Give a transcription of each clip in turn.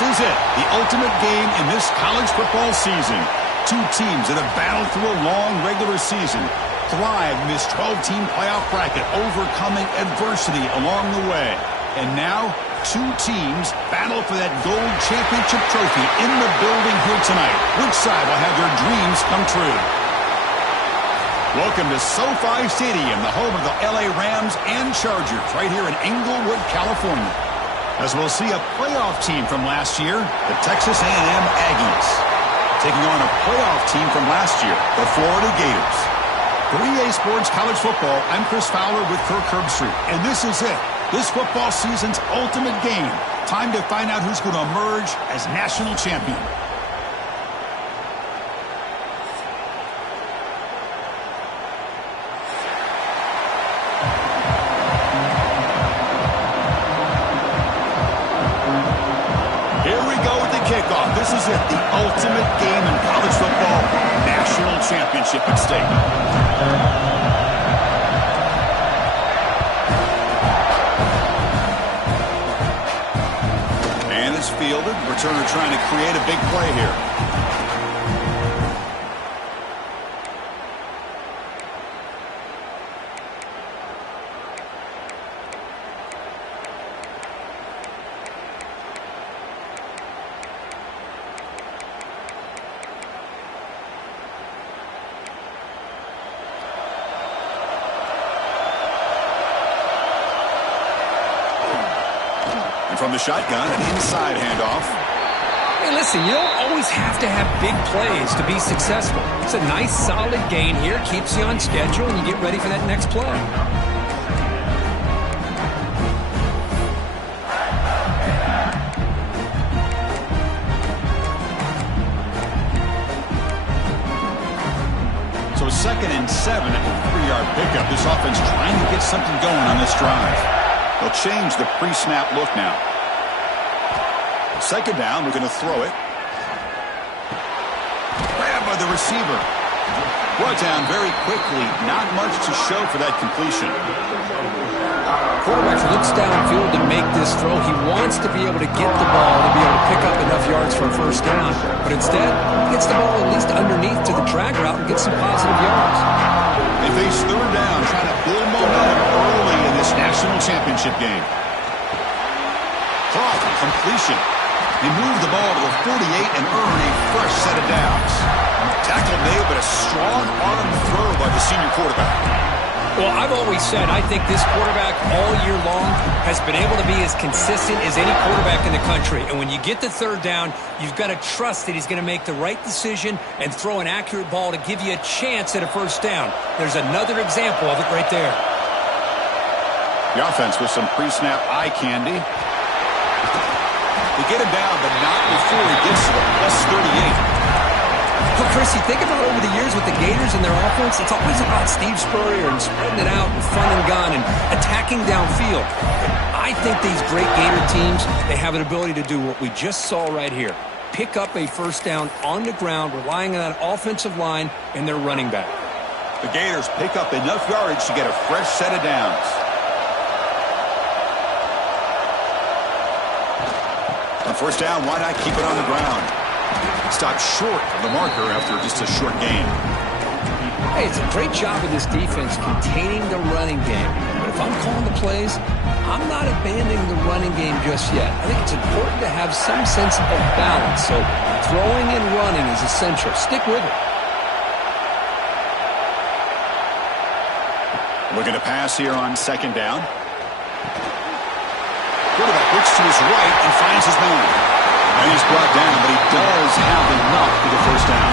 This is it, the ultimate game in this college football season. Two teams that have battled through a long regular season, thrived in this 12-team playoff bracket, overcoming adversity along the way. And now, two teams battle for that gold championship trophy in the building here tonight. Which side will have their dreams come true? Welcome to SoFi Stadium, the home of the LA Rams and Chargers, right here in Inglewood, California. As we'll see a playoff team from last year, the Texas A&M Aggies, taking on a playoff team from last year, the Florida Gators. For EA Sports College Football, I'm Chris Fowler with Kirk Herbstreit, and this is it. This football season's ultimate game. Time to find out who's going to emerge as national champion. Kickoff. This is it, the ultimate game in college football, national championship at stake. And it's fielded. Returner trying to create a big play here. From the shotgun, an inside handoff. Hey, listen, you don't always have to have big plays to be successful. It's a nice, solid gain here. Keeps you on schedule, and you get ready for that next play. So 2nd and 7 at the 3-yard pickup. This offense trying to get something going on this drive. They'll change the pre-snap look now. 2nd down, we're going to throw it. Grabbed by the receiver. Brought down very quickly. Not much to show for that completion. Quarterback looks downfield to make this throw. He wants to be able to get the ball to be able to pick up enough yards for a first down. But instead, he gets the ball at least underneath to the drag route and gets some positive yards. They face 3rd down, trying to build momentum early in this national championship game. Clock completion. He moved the ball to the 48 and earned a fresh set of downs. Tackle made, but a strong arm throw by the senior quarterback. Well, I've always said I think this quarterback all year long has been able to be as consistent as any quarterback in the country. And when you get the 3rd down, you've got to trust that he's going to make the right decision and throw an accurate ball to give you a chance at a first down. There's another example of it right there. The offense with some pre-snap eye candy. They get him down, but not before he gets to the +38. Well, Chris, you think about over the years with the Gators and their offense, it's always about Steve Spurrier and spreading it out and fun and gun and attacking downfield. I think these great Gator teams, they have an ability to do what we just saw right here. Pick up a first down on the ground, relying on that offensive line and their running back. The Gators pick up enough yardage to get a fresh set of downs. On first down, why not keep it on the ground? Stopped short of the marker after just a short gain. Hey, it's a great job of this defense containing the running game. But if I'm calling the plays, I'm not abandoning the running game just yet. I think it's important to have some sense of balance. So throwing and running is essential. Stick with it. Looking to pass here on 2nd down. Quarterback looks to his right and finds his man. And he's brought down, but he does have enough for the first down.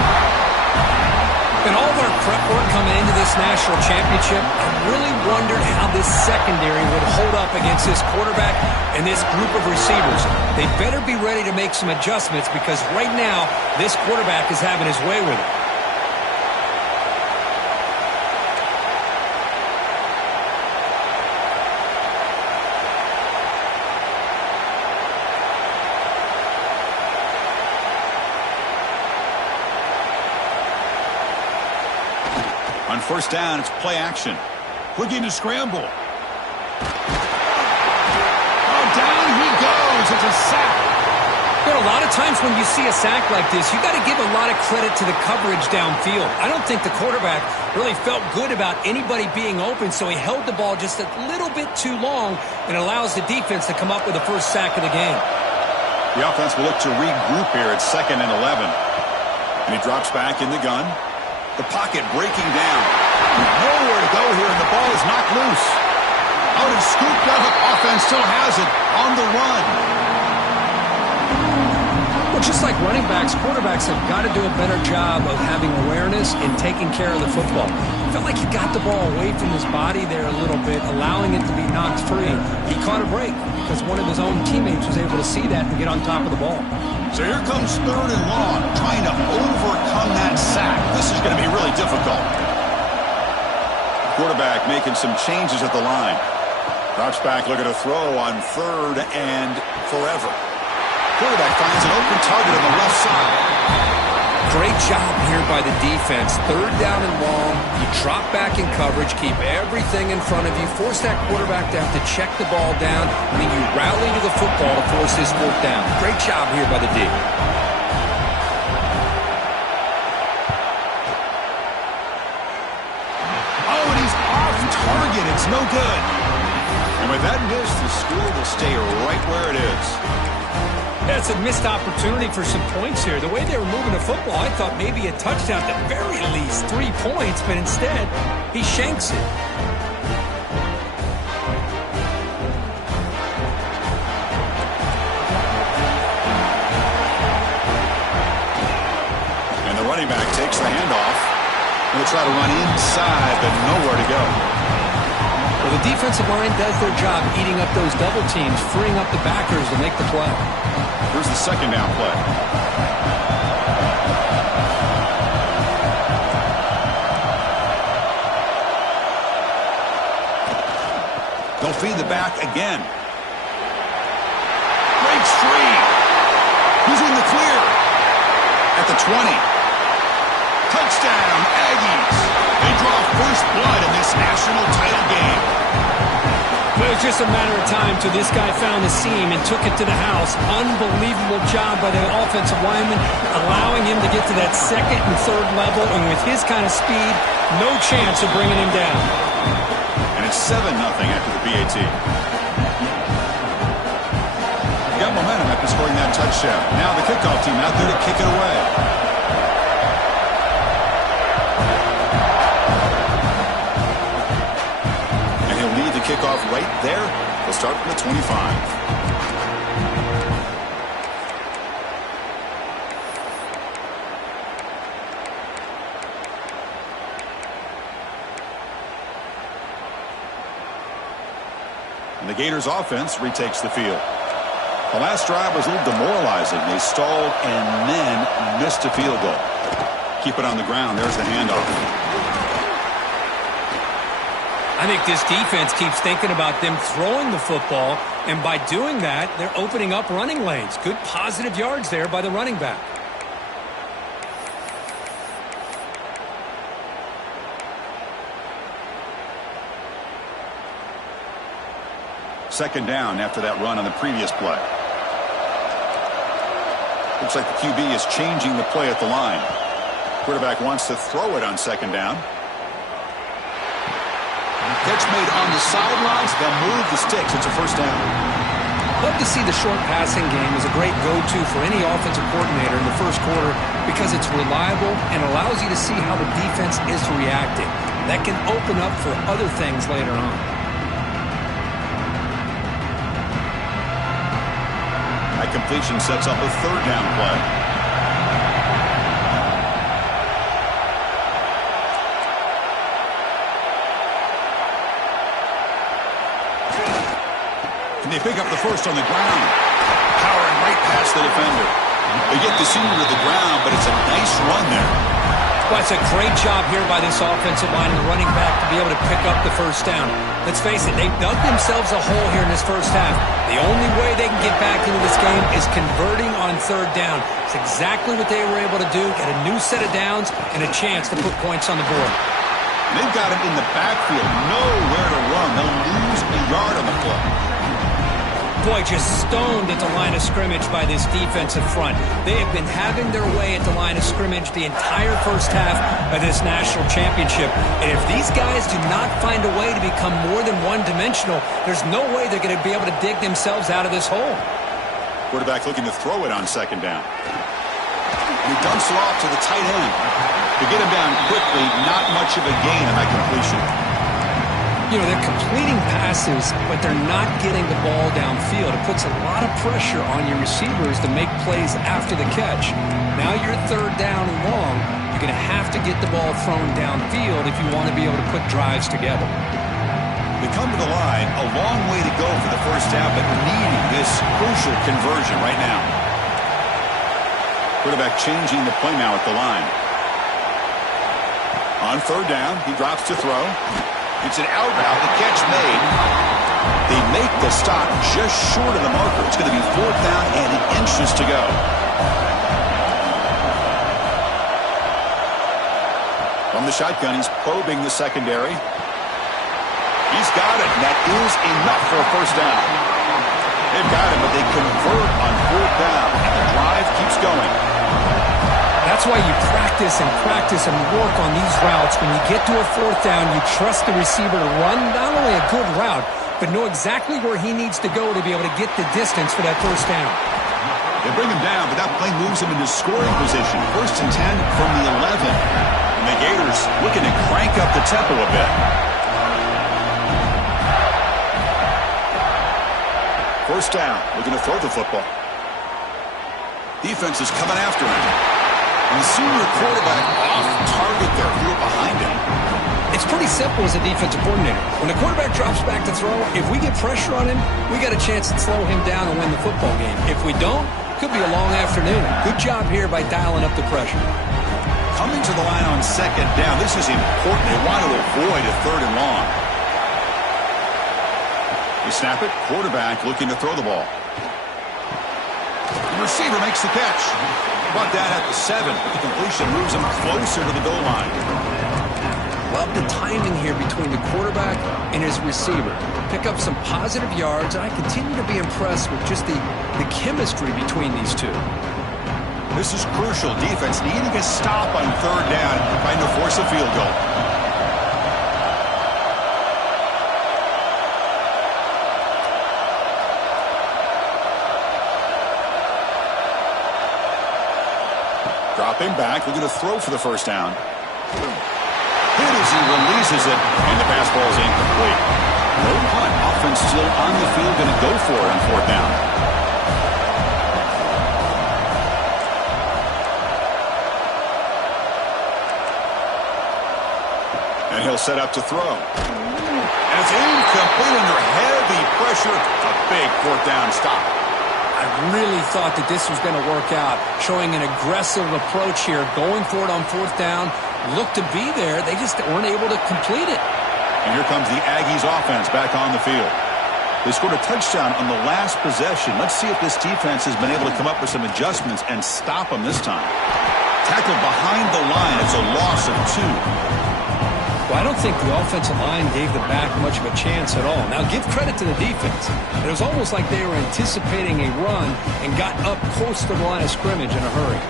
In all of our prep work coming into this national championship, I really wondered how this secondary would hold up against this quarterback and this group of receivers. They better be ready to make some adjustments because right now, this quarterback is having his way with it. On first down, it's play action. Looking to scramble. Oh, down he goes. It's a sack. You know, a lot of times when you see a sack like this, you got to give a lot of credit to the coverage downfield. I don't think the quarterback really felt good about anybody being open, so he held the ball just a little bit too long and allows the defense to come up with the first sack of the game. The offense will look to regroup here at 2nd and 11. And he drops back in the gun. The pocket breaking down. Nowhere to go here, and the ball is knocked loose. Out and scooped up. Offense still has it on the run. Well, just like running backs, quarterbacks have got to do a better job of having awareness and taking care of the football. I felt like he got the ball away from his body there a little bit, allowing it to be knocked free. He caught a break because one of his own teammates was able to see that and get on top of the ball. So here comes 3rd and long, trying to overcome that sack. This is going to be really difficult. Quarterback making some changes at the line. Drops back, look at a throw on 3rd and forever. Quarterback finds an open target on the left side. Great job here by the defense. 3rd down and long. You drop back in coverage, keep everything in front of you, force that quarterback to have to check the ball down, and then you rally to the football to force this 4th down. Great job here by the D. Oh, and he's off target. It's no good. And with that miss, the score will stay right where it is. Yeah, it's a missed opportunity for some points here. The way they were moving the football, I thought maybe a touchdown, at the very least 3 points, but instead, he shanks it. And the running back takes the handoff. He'll try to run inside, but nowhere to go. Well, the defensive line does their job eating up those double teams, freeing up the backers to make the play. Here's the 2nd down play. They'll feed the back again. Breaks free. He's in the clear. At the 20. Touchdown, Aggies. They draw first blood in this national title game. Well, it was just a matter of time till this guy found the seam and took it to the house. Unbelievable job by the offensive lineman, allowing him to get to that 2nd and 3rd level, and with his kind of speed, no chance of bringing him down. And it's 7-0 after the PAT. Got momentum after scoring that touchdown. Now the kickoff team out there to kick it away. Kickoff right there. We'll start from the 25. And the Gators offense retakes the field. The last drive was a little demoralizing. They stalled and then missed a field goal. Keep it on the ground. There's the handoff. I think this defense keeps thinking about them throwing the football, and by doing that, they're opening up running lanes. Good positive yards there by the running back. Second down after that run on the previous play. Looks like the QB is changing the play at the line. Quarterback wants to throw it on 2nd down. Catch made on the sidelines. They'll move the sticks. It's a first down. Love to see the short passing game as a great go-to for any offensive coordinator in the first quarter because it's reliable and allows you to see how the defense is reacting. That can open up for other things later on. That completion sets up a 3rd down play. And they pick up the first on the ground. Powering right past the defender. They get the senior to the ground, but it's a nice run there. Well, it's a great job here by this offensive line and the running back to be able to pick up the first down. Let's face it, they've dug themselves a hole here in this first half. The only way they can get back into this game is converting on 3rd down. It's exactly what they were able to do, get a new set of downs and a chance to put points on the board. They've got him in the backfield, nowhere to run. They'll lose a yard on the play. Boy, just stoned at the line of scrimmage by this defensive front. They have been having their way at the line of scrimmage the entire first half of this national championship. And if these guys do not find a way to become more than one-dimensional, there's no way they're going to be able to dig themselves out of this hole. Quarterback looking to throw it on second down. He dumps it off to the tight end. To get him down quickly, not much of a gain on that completion. You know, they're completing passes, but they're not getting the ball downfield. It puts a lot of pressure on your receivers to make plays after the catch. Now you're third down and long. You're going to have to get the ball thrown downfield if you want to be able to put drives together. They come to the line, a long way to go for the first half, but needing this crucial conversion right now. Quarterback changing the play now at the line. On third down, he drops to throw. It's an out route, the catch made. They make the stop just short of the marker. It's going to be fourth down and inches to go. From the shotgun, he's probing the secondary. He's got it, and that is enough for a first down. They've got him, but they convert on fourth down, and the drive keeps going. That's why you practice and work on these routes. When you get to a fourth down, you trust the receiver to run not only a good route, but know exactly where he needs to go to be able to get the distance for that first down. They bring him down, but that play moves him into scoring position. First and 10 from the 11. And the Gators looking to crank up the tempo a bit. First down, looking to throw the football. Defense is coming after him. And the senior quarterback off target there, threw it behind him. It's pretty simple as a defensive coordinator. When the quarterback drops back to throw, if we get pressure on him, we got a chance to slow him down and win the football game. If we don't, could be a long afternoon. Good job here by dialing up the pressure. Coming to the line on second down, this is important. They want to avoid a third and long. They snap it, quarterback looking to throw the ball. The receiver makes the catch. Brought down at the 7, but the completion moves him closer to the goal line. Love the timing here between the quarterback and his receiver. Pick up some positive yards, and I continue to be impressed with just the chemistry between these two. This is crucial. Defense needing a stop on third down, trying to force a field goal. Dropping back, looking to throw for the first down. Hit as he releases it, and the pass ball is incomplete. No punt. Offense still on the field, going to go for it on fourth down. And he'll set up to throw. And it's incomplete under heavy pressure. A big fourth down stop. I really thought that this was going to work out, showing an aggressive approach here, going for it on fourth down, looked to be there. They just weren't able to complete it. And here comes the Aggies offense back on the field. They scored a touchdown on the last possession. Let's see if this defense has been able to come up with some adjustments and stop them this time. Tackled behind the line. It's a loss of 2. Well, I don't think the offensive line gave the back much of a chance at all. Now, give credit to the defense. It was almost like they were anticipating a run and got up close to the line of scrimmage in a hurry.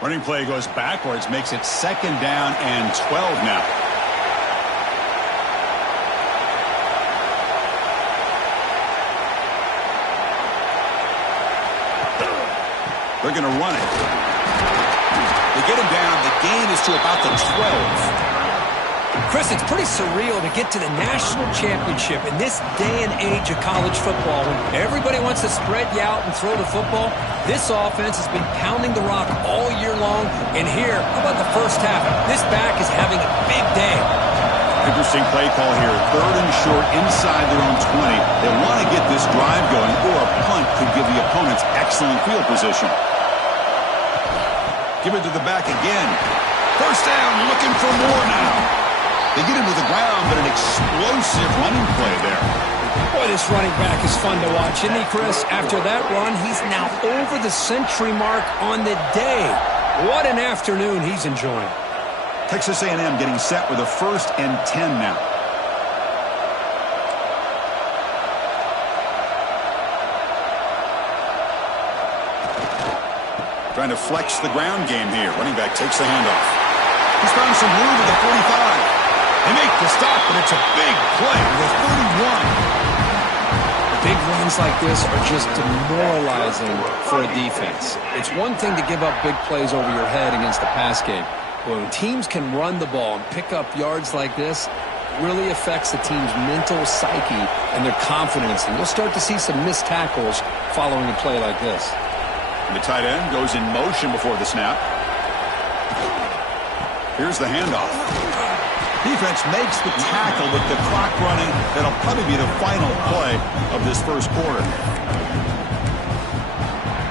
Running play goes backwards, makes it second down and 12 now. They're going to run it. They get him down. The gain is to about the 12. Chris, it's pretty surreal to get to the national championship in this day and age of college football when everybody wants to spread you out and throw the football. This offense has been pounding the rock all year long. And here, how about the first half? This back is having a big day. Interesting play call here. Third and short inside their own 20. They want to get this drive going, or a punt could give the opponents excellent field position. Give it to the back again. First down, looking for more now. They get him to the ground, but an explosive running play there. Boy, this running back is fun to watch, isn't he, Chris? After that run, he's now over the century mark on the day. What an afternoon he's enjoying. Texas A&M getting set with a 1st and 10 now. Trying to flex the ground game here. Running back takes the handoff. He's found some room at the 45. They make the stop, but it's a big play to the 31. Big runs like this are just demoralizing for a defense. It's one thing to give up big plays over your head against the pass game. But when teams can run the ball and pick up yards like this, it really affects the team's mental psyche and their confidence. And you'll start to see some missed tackles following a play like this. And the tight end goes in motion before the snap. Here's the handoff. Defense makes the tackle with the clock running. That'll probably be the final play of this first quarter.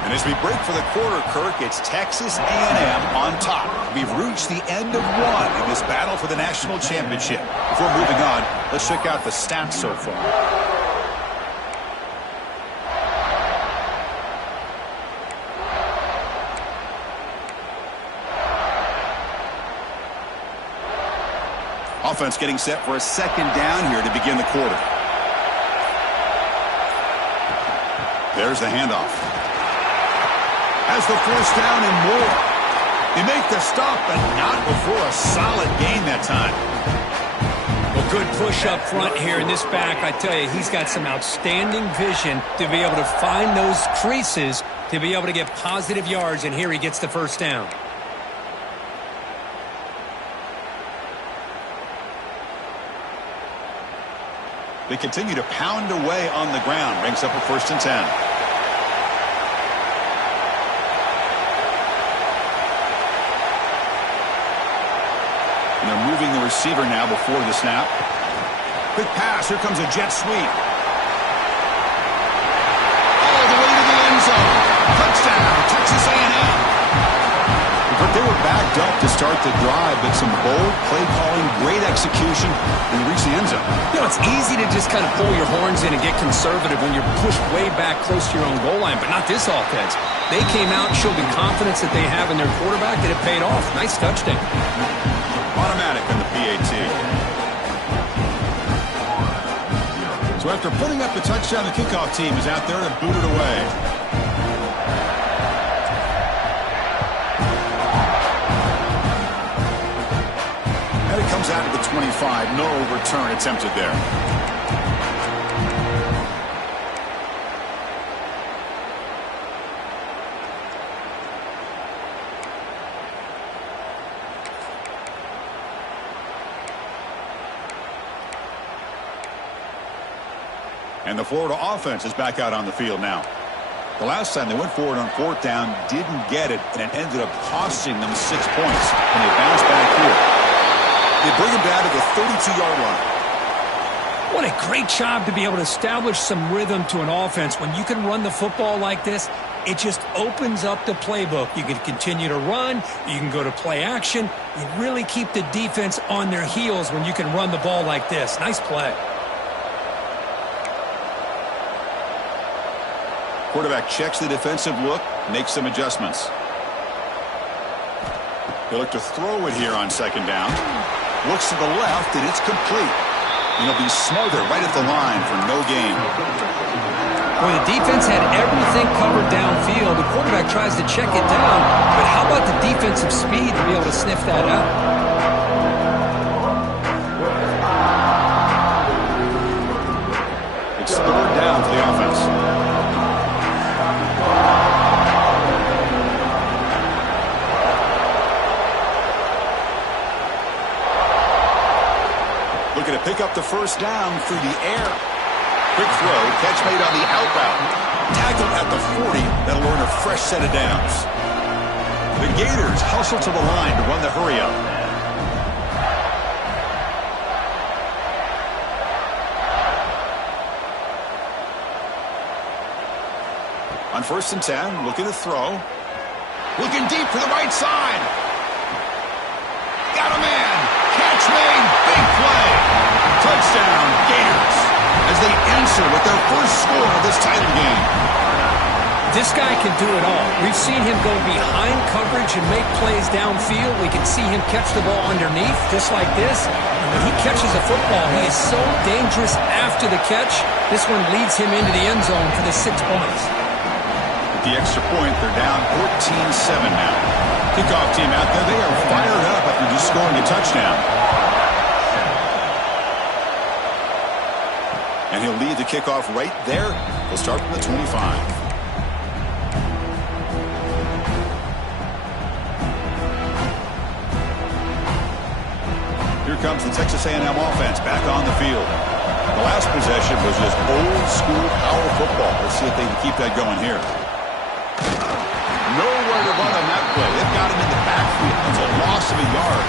And as we break for the quarter, Kirk, it's Texas A&M on top. We've reached the end of one in this battle for the national championship. Before moving on, let's check out the stats so far. Offense getting set for a 2nd down here to begin the quarter. There's the handoff. Has the 1st down and more. They make the stop, but not before a solid gain that time. Well, good push up front here in this back. I tell you, he's got some outstanding vision to be able to find those creases to be able to get positive yards, and here he gets the 1st down. They continue to pound away on the ground. Brings up a 1st and 10. And they're moving the receiver now before the snap. Quick pass. Here comes a jet sweep. All the way to the end zone. Touchdown, Texas A&M. But they were backed up to start the drive, but some bold play calling, great execution, and they reach the end zone. You know, it's easy to just kind of pull your horns in and get conservative when you're pushed way back close to your own goal line, but not this offense. They came out and showed the confidence that they have in their quarterback, and it paid off. Nice touchdown. Automatic on the PAT. So after putting up the touchdown, the kickoff team is out there to boot it away. Comes out to the 25. No return attempted there. And the Florida offense is back out on the field now. The last time they went forward on 4th down, didn't get it, and it ended up costing them 6 points. And they bounced back here. They bring him down to the 32-yard line. What a great job to be able to establish some rhythm to an offense. When you can run the football like this, it just opens up the playbook. You can continue to run. You can go to play action. You really keep the defense on their heels when you can run the ball like this. Nice play. Quarterback checks the defensive look, makes some adjustments. They look to throw it here on 2nd down. Looks to the left, and it's complete. And he'll be smothered right at the line for no gain. Well, the defense had everything covered downfield. The quarterback tries to check it down, but how about the defensive speed to be able to sniff that out? It's 3rd down for the offense. Looking to pick up the 1st down through the air. Quick throw, catch made on the out route. Tackled at the 40. That'll earn a fresh set of downs. The Gators hustle to the line to run the hurry up. On 1st and 10, looking to throw. Looking deep for the right side. Got a man. Catch made. Big play. Touchdown, Gators, as they answer with their first score of this title game. This guy can do it all. We've seen him go behind coverage and make plays downfield. We can see him catch the ball underneath, just like this. And when he catches a football, he is so dangerous after the catch. This one leads him into the end zone for the 6 points. With the extra point, they're down 14-7 now. Kickoff team out there, they are fired up after just scoring a touchdown. And he'll lead the kickoff right there. He'll start from the 25. Here comes the Texas A&M offense back on the field. The last possession was just old-school power football. Let's see if they can keep that going here. Nowhere to run on that play. They've got him in the backfield. It's a loss of a yard.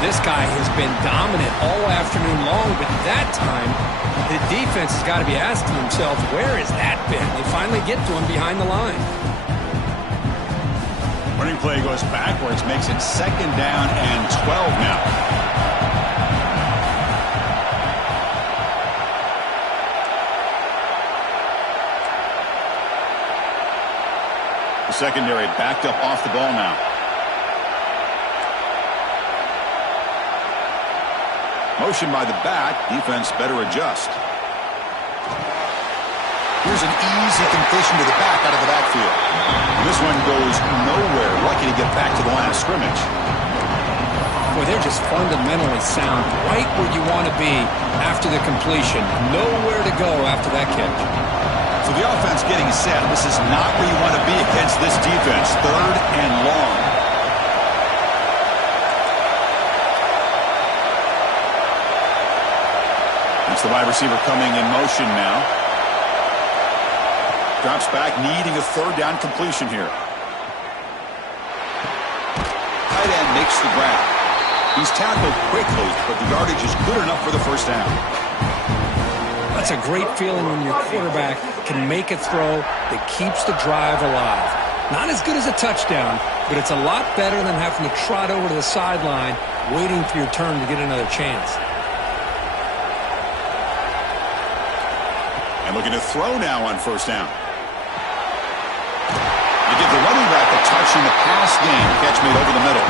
This guy has been dominant all afternoon long, but that time, the defense has got to be asking themselves, where has that been? They finally get to him behind the line. Running play goes backwards, makes it 2nd down and 12 now. The secondary backed up off the ball now. Motion by the back. Defense better adjust. Here's an easy completion to the back out of the backfield. This one goes nowhere. Lucky to get back to the line of scrimmage. Boy, they're just fundamentally sound, right where you want to be after the completion. Nowhere to go after that catch. So the offense getting set. This is not where you want to be against this defense. 3rd and long. It's the wide receiver coming in motion now. Drops back, needing a 3rd down completion here. Tight end makes the grab. He's tackled quickly, but the yardage is good enough for the 1st down. That's a great feeling when your quarterback can make a throw that keeps the drive alive. Not as good as a touchdown, but it's a lot better than having to trot over to the sideline, waiting for your turn to get another chance. And looking to throw now on 1st down. You give the running back a touch in the pass game. Catch made over the middle.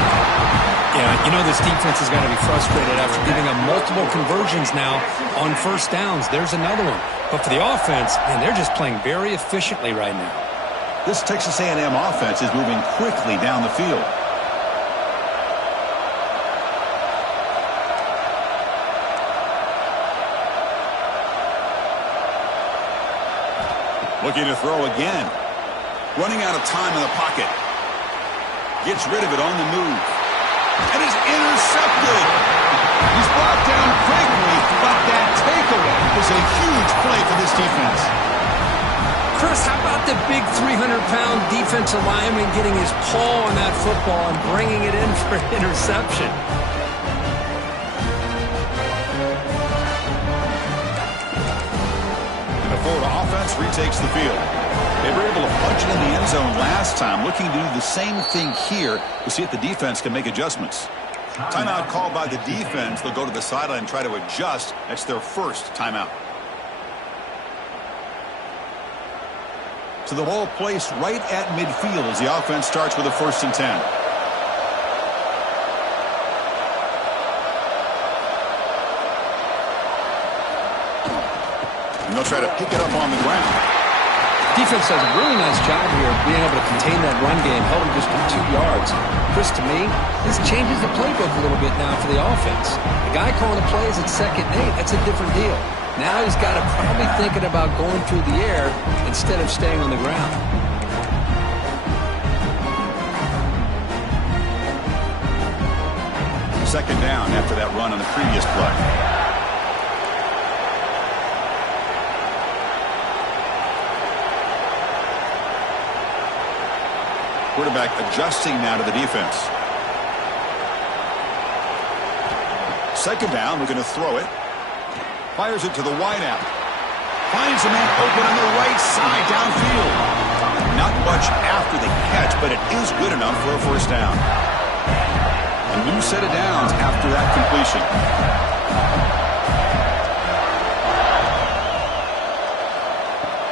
Yeah, you know this defense has got to be frustrated after giving up multiple conversions now on 1st downs. There's another one. But for the offense, man, they're just playing very efficiently right now. This Texas A&M offense is moving quickly down the field. Looking to throw again. Running out of time in the pocket. Gets rid of it on the move. And is intercepted. He's brought down quickly, but that takeaway is a huge play for this defense. Chris, how about the big 300-pound defensive lineman getting his paw on that football and bringing it in for an interception? The Florida offense retakes the field. They were able to punch it in the end zone last time. Looking to do the same thing here. We'll see if the defense can make adjustments. Timeout called by the defense. They'll go to the sideline and try to adjust. That's their 1st timeout. So the ball placed right at midfield as the offense starts with a 1st and 10. And they'll try to pick it up on the ground. Defense does a really nice job here of being able to contain that run game, held him just for 2 yards. Chris, to me, this changes the playbook a little bit now for the offense. The guy calling the plays at 2nd and 8, that's a different deal. Now he's got to probably thinking about going through the air instead of staying on the ground. Second down after that run on the previous play. Quarterback adjusting now to the defense. 2nd down, looking to throw it. Fires it to the wideout. Finds a man open on the right side downfield. Not much after the catch, but it is good enough for a first down. A new set of downs after that completion.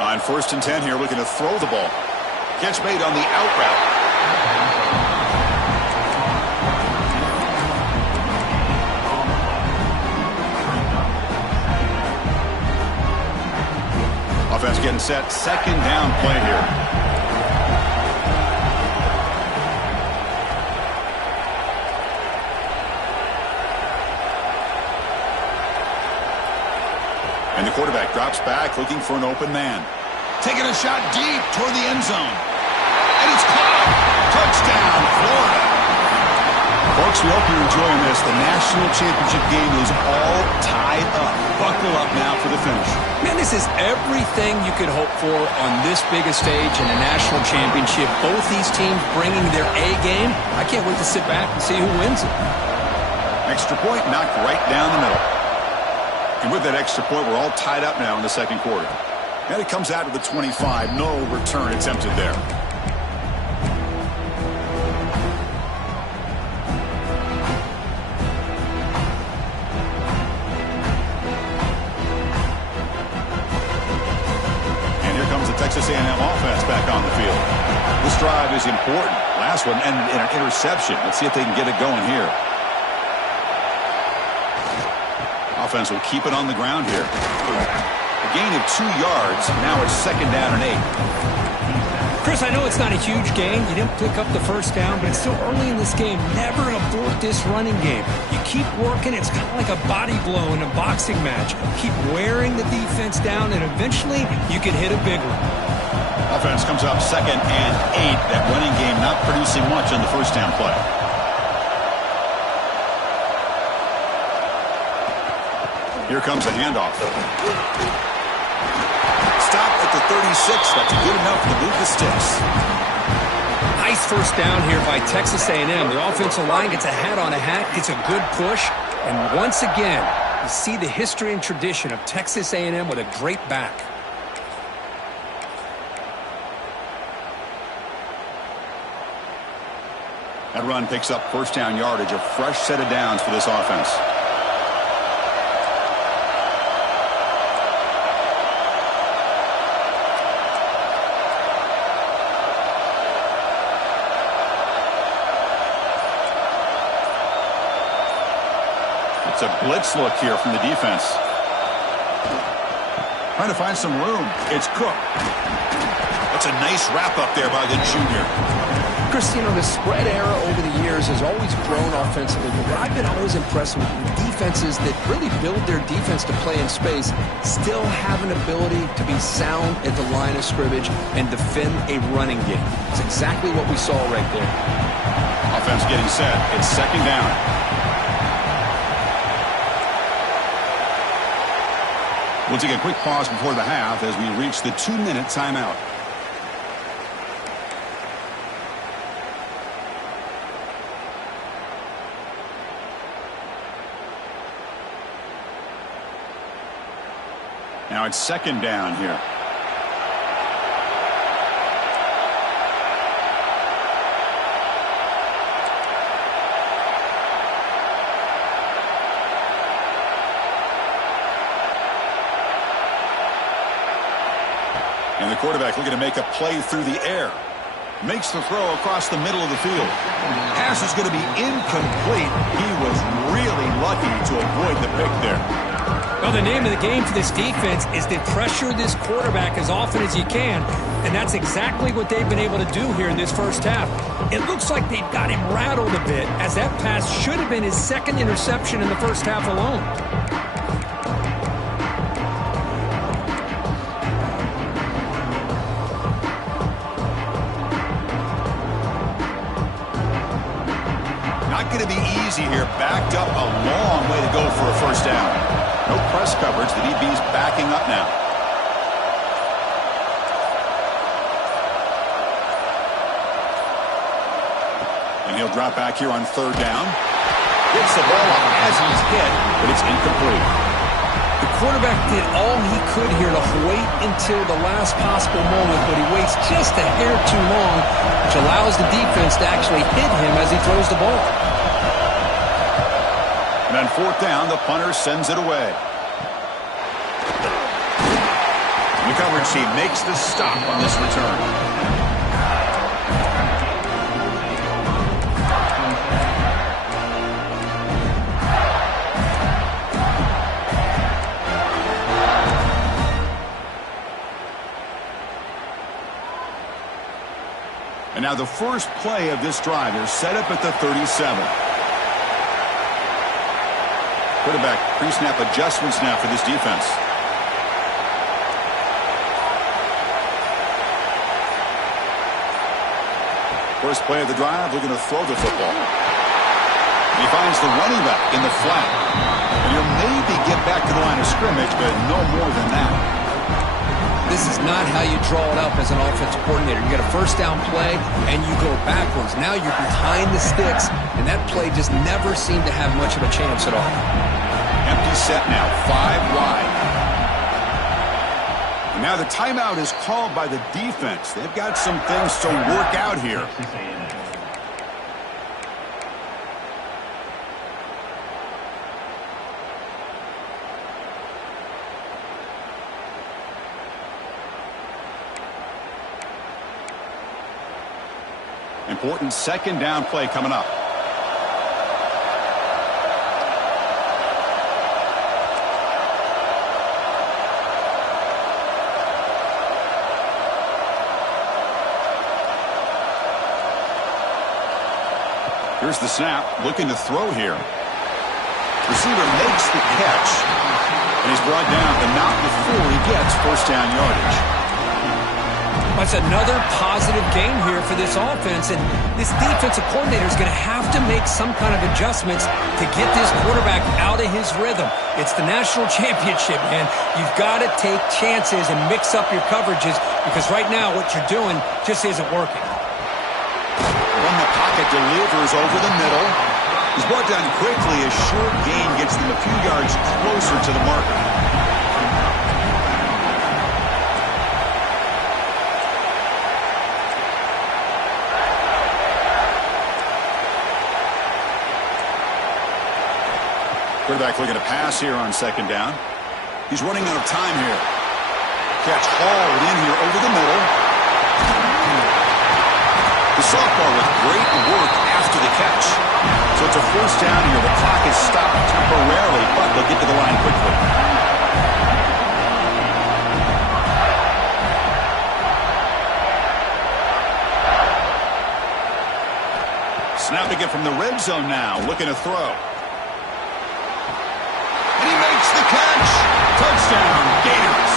On 1st and 10 here, looking to throw the ball. Catch made on the out route. Offense getting set. 2nd down play here. And the quarterback drops back, looking for an open man. Taking a shot deep toward the end zone. And it's caught. Touchdown, Florida. Folks, we hope you're enjoying this. The national championship game is all tied up. Buckle up now for the finish. Man, this is everything you could hope for on this biggest stage in a national championship. Both these teams bringing their A game. I can't wait to sit back and see who wins it. Extra point knocked right down the middle. And with that extra point, we're all tied up now in the 2nd quarter. And it comes out to the 25. No return attempted there. And here comes the Texas A&M offense back on the field. This drive is important. Last one ended in an interception. Let's see if they can get it going here. Offense will keep it on the ground here. A gain of 2 yards. Now it's 2nd down and 8. Chris, I know it's not a huge gain. You didn't pick up the first down, but it's still early in this game. Never abort this running game. You keep working. It's kind of like a body blow in a boxing match. Keep wearing the defense down, and eventually you can hit a big one. Offense comes up 2nd and 8. That running game not producing much on the first down play. Here comes a handoff. Stop at the 36. That's good enough to move the sticks. Nice first down here by Texas A&M. The offensive line gets a hat on a hat, gets a good push, and once again, you see the history and tradition of Texas A&M with a great back. That run picks up first down yardage, a fresh set of downs for this offense. It's a blitz look here from the defense. Trying to find some room. It's Cook. That's a nice wrap up there by the junior. Chris, you know, the spread era over the years has always grown offensively, but what I've been always impressed with defenses that really build their defense to play in space still have an ability to be sound at the line of scrimmage and defend a running game. It's exactly what we saw right there. Offense getting set. It's 2nd down. We'll take a quick pause before the half as we reach the 2-minute timeout. Now it's 2nd down here. And the quarterback looking to make a play through the air. Makes the throw across the middle of the field. Pass is going to be incomplete. He was really lucky to avoid the pick there. Well, the name of the game for this defense is to pressure this quarterback as often as you can, and that's exactly what they've been able to do here in this first half. It looks like they've got him rattled a bit, as that pass should have been his 2nd interception in the first half alone. Not going to be easy here. Backed up a long way to go for a first down. No press coverage. The DB's backing up now. And he'll drop back here on 3rd down. Gets the ball up as he's hit, but it's incomplete. The quarterback did all he could here to wait until the last possible moment, but he waits just a hair too long, which allows the defense to actually hit him as he throws the ball. And on fourth down, the punter sends it away. The coverage team makes the stop on this return. And now the first play of this drive is set up at the 37. Quarterback pre-snap adjustments now for this defense. First play of the drive, looking to throw the football. He finds the running back in the flat. And he'll maybe get back to the line of scrimmage, but no more than that. This is not how you draw it up as an offensive coordinator. You get a first down play, and you go backwards. Now you're behind the sticks, and that play just never seemed to have much of a chance at all. Empty set now, 5 wide. And now the timeout is called by the defense. They've got some things to work out here. Important second down play coming up. Here's the snap, looking to throw here. Receiver makes the catch, and he's brought down, but not before he gets first down yardage. That's another positive game here for this offense, and this defensive coordinator is going to have to make some kind of adjustments to get this quarterback out of his rhythm. It's the national championship, man. You've got to take chances and mix up your coverages, because right now what you're doing just isn't working. When the pocket delivers over the middle, he's brought down quickly. A short gain gets them a few yards closer to the marker. Quarterback looking to pass here on second down. He's running out of time here. Catch hauled in here over the middle. The sophomore with great work after the catch. So it's a first down here. The clock is stopped temporarily, but they'll get to the line quickly. Snapping it from the red zone now, looking to throw. And he makes the catch. Touchdown, Gators.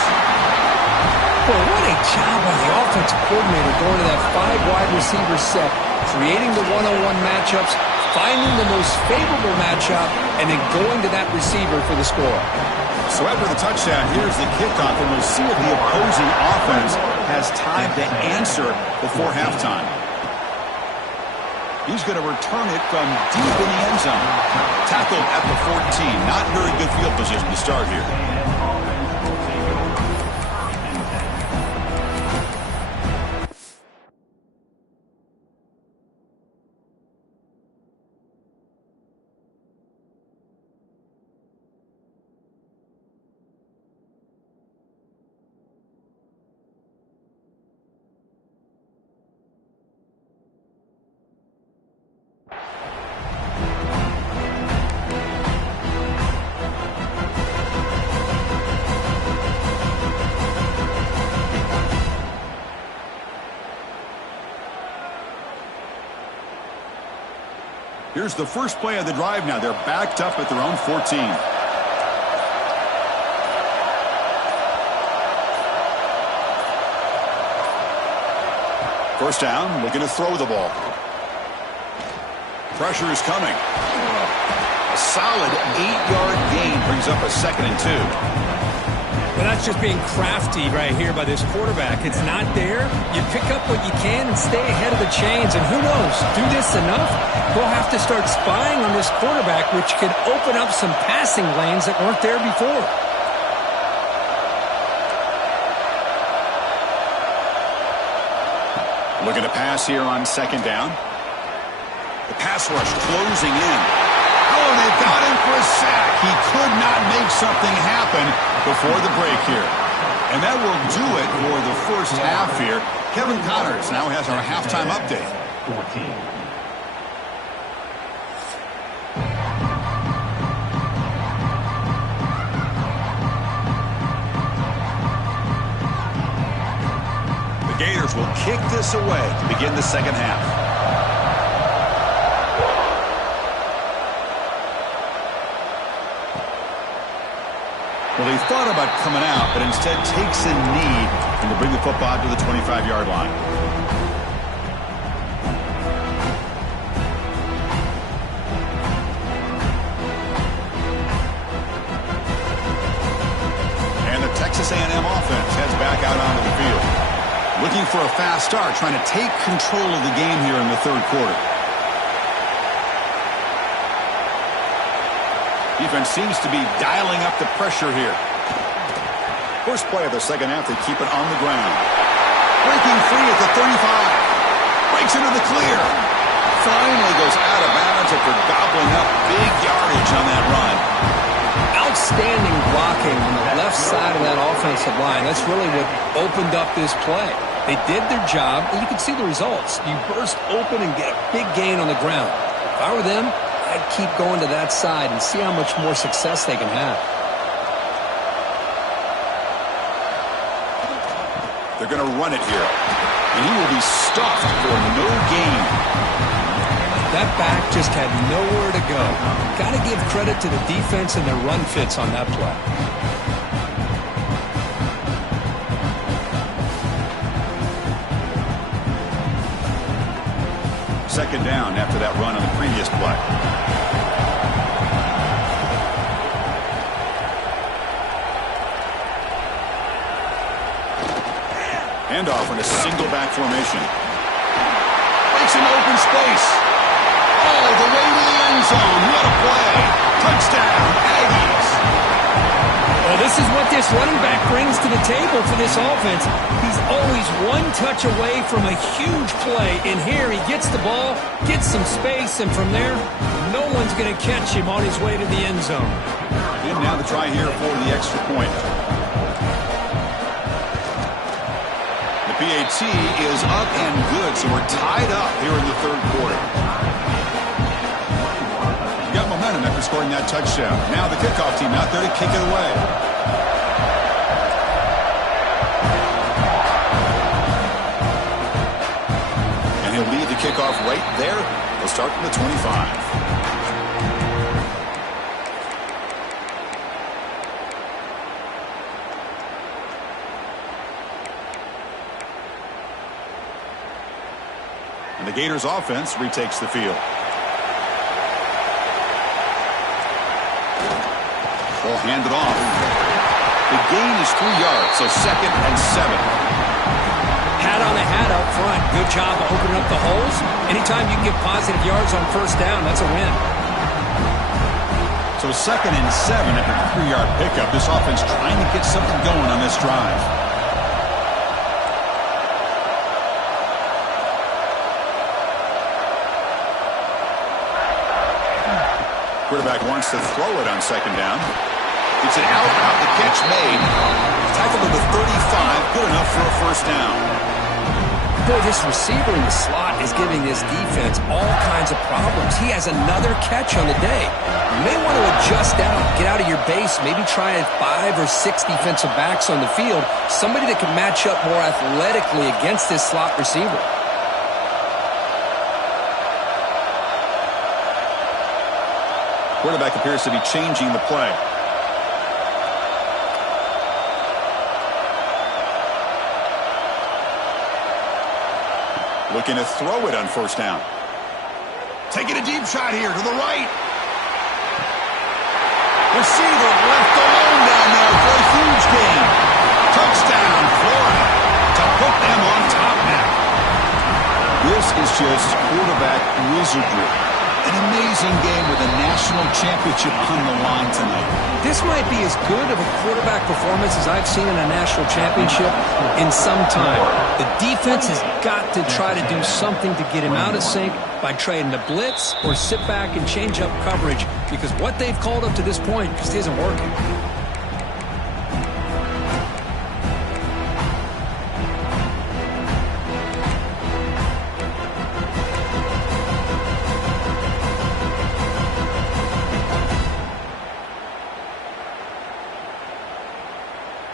Boy, what a job by the offensive coordinator going to that 5 wide receiver set, creating the one-on-one matchups, finding the most favorable matchup, and then going to that receiver for the score. So after the touchdown, here's the kickoff, and we'll see if the opposing offense has time to answer before halftime. He's going to return it from deep in the end zone. Tackled at the 14. Not very good field position to start here. Here's the first play of the drive now. They're backed up at their own 14. First down, looking to throw the ball. Pressure is coming. A solid 8-yard gain brings up a 2nd and 2. Well, that's just being crafty right here by this quarterback. It's not there. You pick up what you can and stay ahead of the chains. And who knows, do this enough, we'll have to start spying on this quarterback, which could open up some passing lanes that weren't there before. Looking to pass here on second down. The pass rush closing in. Oh, they've got him for a sack. He could not make something happen before the break here. And that will do it for the first half here. Kevin Connors now has our halftime update. 14. The Gators will kick this away to begin the second half. Well, he thought about coming out, but instead takes a knee and to bring the football to the 25-yard line. And the Texas A&M offense heads back out onto the field. Looking for a fast start, trying to take control of the game here in the third quarter. Defense seems to be dialing up the pressure here. First play of the second half, they keep it on the ground. Breaking free at the 35. Breaks into the clear. Finally goes out of bounds after gobbling up big yardage on that run. Outstanding blocking on the left side of that offensive line. That's really what opened up this play. They did their job, and you can see the results. You burst open and get a big gain on the ground. If I were them, I'd keep going to that side and see how much more success they can have. They're going to run it here, and he will be stuffed for no gain. That back just had nowhere to go. Got to give credit to the defense and their run fits on that play. Second down after that run on the previous play. Handoff in a single back formation. Breaks an open space. All the way to the end zone. What a play. Touchdown, Aggies. Well, this is what this running back brings to the table for this offense. He's always one touch away from a huge play. And here he gets the ball, gets some space, and from there, no one's going to catch him on his way to the end zone. And now the try here for the extra point. The PAT is up and good, so we're tied up here in the third quarter. Got momentum after scoring that touchdown. Now the kickoff team out there to kick it away. And he'll lead the kickoff right there. They'll start from the 25. And the Gators offense retakes the field. Ball handed off. The gain is 3 yards, so second and 7. Hat on a hat up front. Good job of opening up the holes. Anytime you can get positive yards on first down, that's a win. So second and 7 after a 3-yard pickup. This offense trying to get something going on this drive. Quarterback wants to throw it on second down. It's an out route. The catch made. Tackled to the 35. Good enough for a first down. Boy, this receiver in the slot is giving this defense all kinds of problems. He has another catch on the day. You may want to adjust out, get out of your base, maybe try 5 or 6 defensive backs on the field, somebody that can match up more athletically against this slot receiver. Quarterback appears to be changing the play. Looking to throw it on first down. Taking a deep shot here to the right. Receiver left alone down there for a huge gain. Touchdown, Florida, to put them on top now. This is just quarterback wizardry. An amazing game with a national championship on the line tonight. This might be as good of a quarterback performance as I've seen in a national championship in some time. The defense has got to try to do something to get him out of sync by trying to blitz or sit back and change up coverage, because what they've called up to this point just isn't working.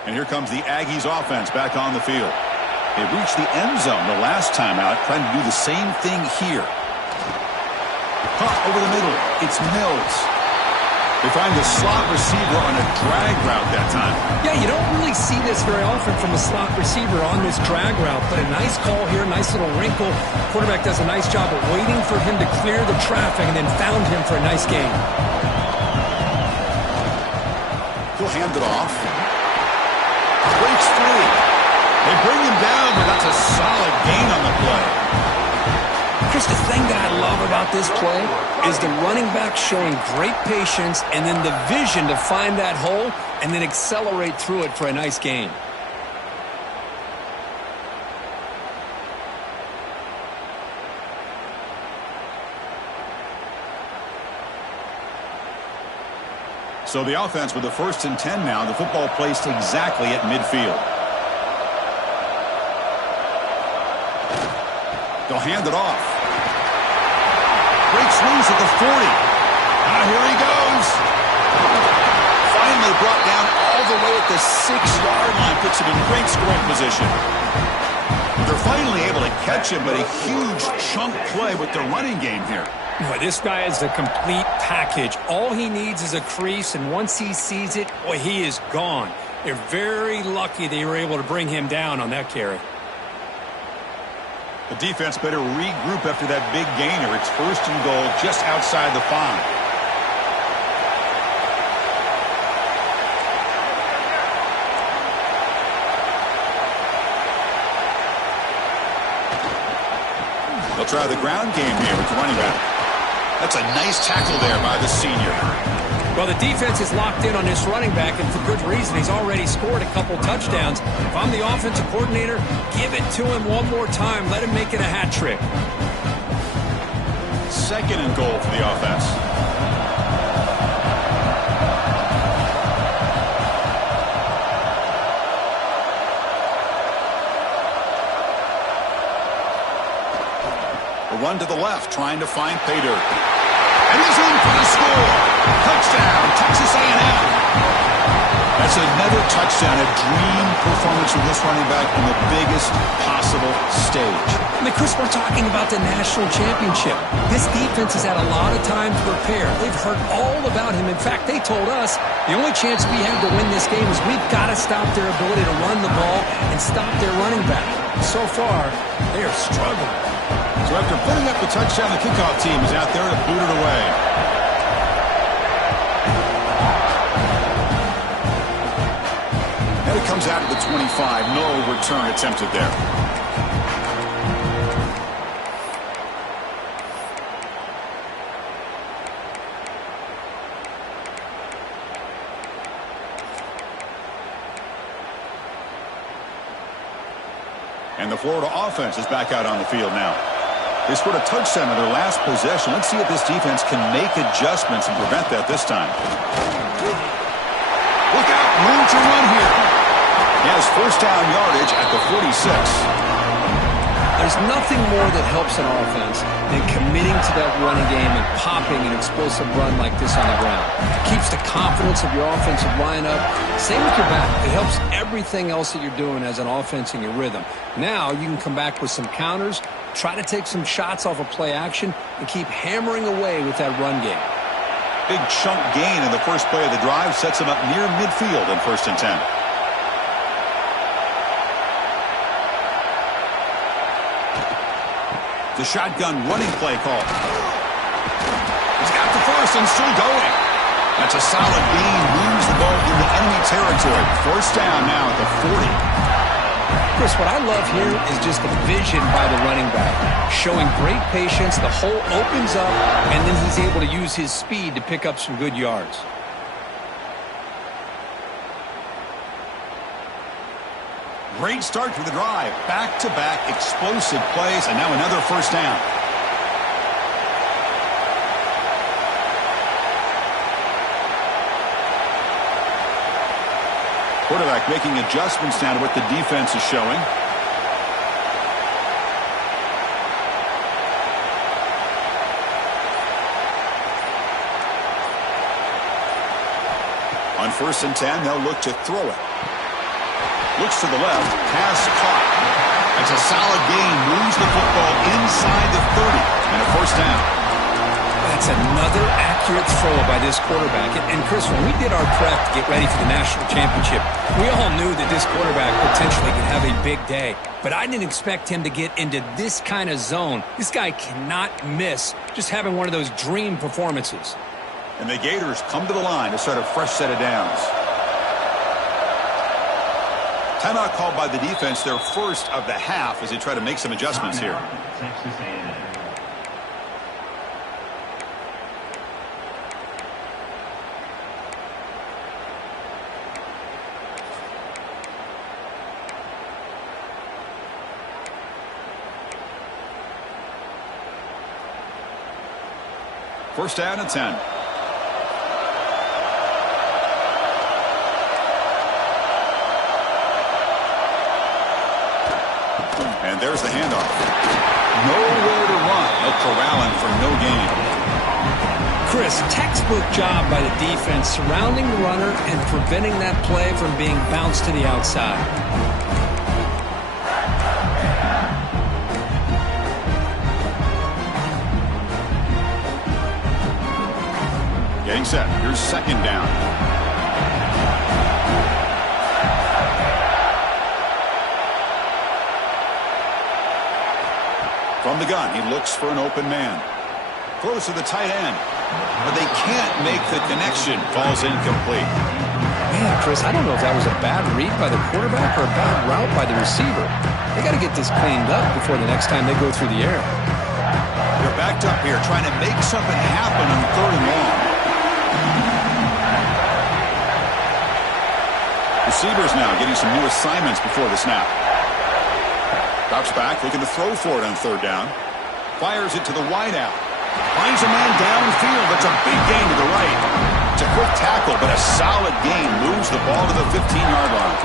And here comes the Aggies offense back on the field. They reached the end zone the last time out, trying to do the same thing here. Pump over the middle. It's Mills. They find the slot receiver on a drag route that time. Yeah, you don't really see this very often from a slot receiver on this drag route, but a nice call here, nice little wrinkle. Quarterback does a nice job of waiting for him to clear the traffic and then found him for a nice gain. He'll hand it off. Breaks free. They bring him down, but that's a solid gain on the play. Chris, the thing that I love about this play is the running back showing great patience and then the vision to find that hole and then accelerate through it for a nice gain. So the offense with the 1st and 10 now. The football placed exactly at midfield. They'll hand it off. Breaks loose at the 40. Now here he goes. Finally brought down all the way at the 6-yard line. Puts him in great scoring position. They're finally able to catch him, but a huge chunk play with the running game here. Boy, this guy is a complete package. All he needs is a crease, and once he sees it, boy, he is gone. They're very lucky they were able to bring him down on that carry. The defense better regroup after that big gainer. It's 1st and goal just outside the 5. They'll try the ground game here with the running back. That's a nice tackle there by the senior. Well, the defense is locked in on this running back, and for good reason. He's already scored a couple touchdowns. If I'm the offensive coordinator, give it to him one more time. Let him make it a hat trick. 2nd and goal for the offense. A run to the left, trying to find pay dirt. And he's in for the score. Touchdown, Texas A&M. That's another touchdown, a dream performance from this running back in the biggest possible stage. I mean, Chris, we're talking about the national championship. This defense has had a lot of time to prepare. They've heard all about him. In fact, they told us the only chance we have to win this game is we've got to stop their ability to run the ball and stop their running back. So far, they are struggling. So after putting up the touchdown, the kickoff team is out there to boot it away. And it comes out of the 25. No return attempted there. And the Florida offense is back out on the field now. They scored a touchdown in their last possession. Let's see if this defense can make adjustments and prevent that this time. Look out, room to run here. He has 1st down yardage at the 46. There's nothing more that helps an offense than committing to that running game and popping an explosive run like this on the ground. It keeps the confidence of your offensive line up. Same with your back. It helps everything else that you're doing as an offense in your rhythm. Now you can come back with some counters, try to take some shots off of play action, and keep hammering away with that run game. Big chunk gain in the first play of the drive sets him up near midfield in 1st and 10. The shotgun running play call. He's got the 1st and still going. That's a solid gain. Moves the ball into enemy territory. 1st down now at the 40. Chris, what I love here is just the vision by the running back. Showing great patience, the hole opens up, and then he's able to use his speed to pick up some good yards. Great start to the drive. Back-to-back explosive plays, and now another first down. Quarterback making adjustments now to what the defense is showing. On 1st and 10, they'll look to throw it. Looks to the left, pass caught. That's a solid gain, moves the football inside the 30, and a first down. That's another accurate throw by this quarterback. And Chris, when we did our prep to get ready for the national championship, we all knew that this quarterback potentially could have a big day. But I didn't expect him to get into this kind of zone. This guy cannot miss just having one of those dream performances. And the Gators come to the line to start a fresh set of downs. Timeout called by the defense, their first of the half, as they try to make some adjustments here. Texas A&M. First down and 10. And there's the handoff. Nowhere to run. They'll corral him for no gain. Chris, textbook job by the defense surrounding the runner and preventing that play from being bounced to the outside. Getting set. Here's second down. From the gun, he looks for an open man. Throws to the tight end. But they can't make the connection. Falls incomplete. Man, Chris, I don't know if that was a bad read by the quarterback or a bad route by the receiver. They got to get this cleaned up before the next time they go through the air. They're backed up here trying to make something happen on 3rd and long. Receivers now getting some new assignments before the snap. Drops back, looking to throw for it on 3rd down. Fires it to the wideout. Finds a man downfield. That's a big gain to the right. It's a quick tackle, but a solid gain. Moves the ball to the 15-yard line.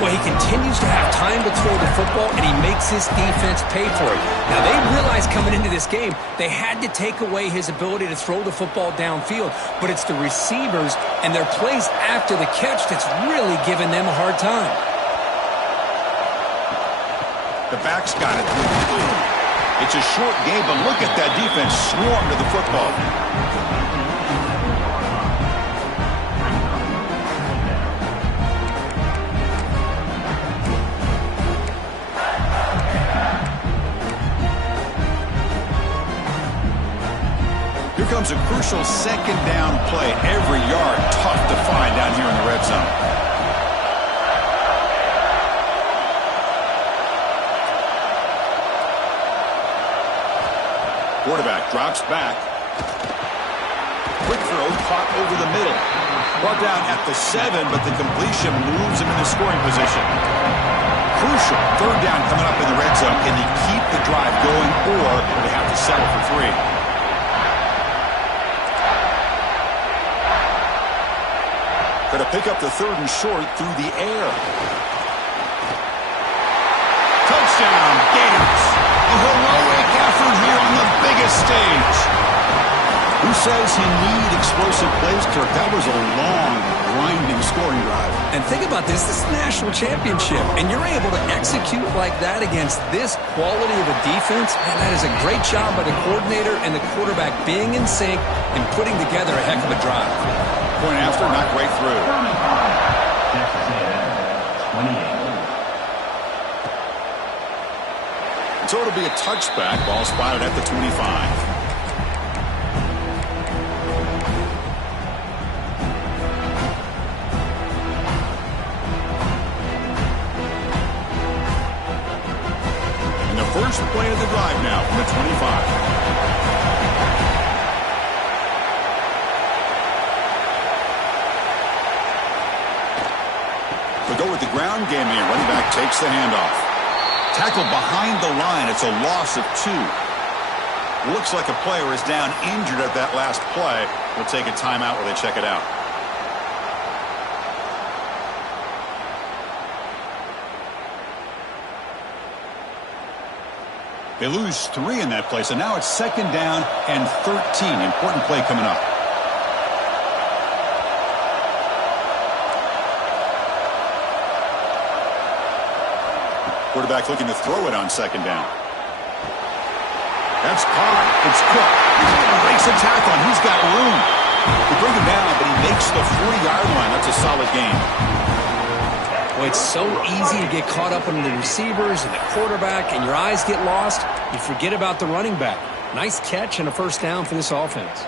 Well, he continues to have time to throw the football, and he makes his defense pay for it. Now, they realized coming into this game, they had to take away his ability to throw the football downfield, but it's the receivers and their plays after the catch that's really giving them a hard time. The back's got it. It's a short game, but look at that defense swarm to the football. Here comes a crucial second down play. Every yard tough to find down here in the red zone. Quarterback drops back. Quick throw, caught over the middle. Brought down at the 7, but the completion moves him into scoring position. Crucial 3rd down coming up in the red zone. Can he keep the drive going, or they have to settle for 3? Going to pick up the 3rd and short through the air. Touchdown, Gators. A heroic effort here on the biggest stage. Who says you need explosive plays, Kirk? That was a long, grinding scoring drive. And think about this. This is the national championship, and you're able to execute like that against this quality of a defense. Man, that is a great job by the coordinator and the quarterback being in sync and putting together a heck of a drive. Point after, not right through. Texas A&M, 28. So it'll be a touchback. Ball spotted at the 25. first play of the drive now from the 25. We'll go with the ground game here. Running back takes the handoff. Tackled behind the line. It's a loss of 2. Looks like a player is down injured at that last play. We'll take a timeout while they check it out. They lose 3 in that play, so now it's 2nd down and 13. Important play coming up. Quarterback looking to throw it on 2nd down. That's caught. It's Cook. Breaks a tackle, and he's got room. They bring him down, but he makes the 40-yard line. That's a solid game. Well, it's so easy to get caught up in the receivers and the quarterback, and your eyes get lost. You forget about the running back. Nice catch and a first down for this offense.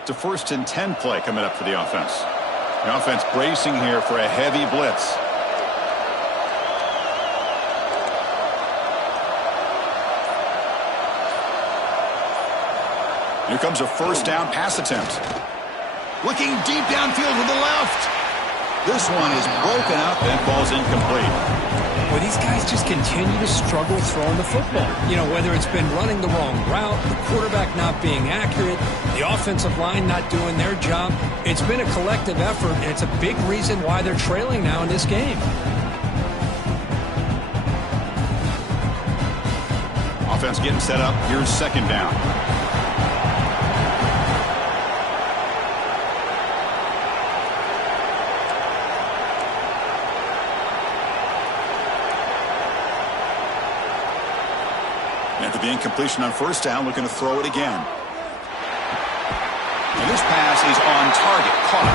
It's a 1st and 10 play coming up for the offense. The offense bracing here for a heavy blitz. Here comes a first down pass attempt. Looking deep downfield with the left. This one is broken up and falls incomplete. Well, these guys just continue to struggle throwing the football. You know, whether it's been running the wrong route, the quarterback not being accurate, the offensive line not doing their job. It's been a collective effort, and it's a big reason why they're trailing now in this game. Offense getting set up. Here's 2nd down. After the incompletion on 1st down, looking to throw it again. And this pass is on target, caught.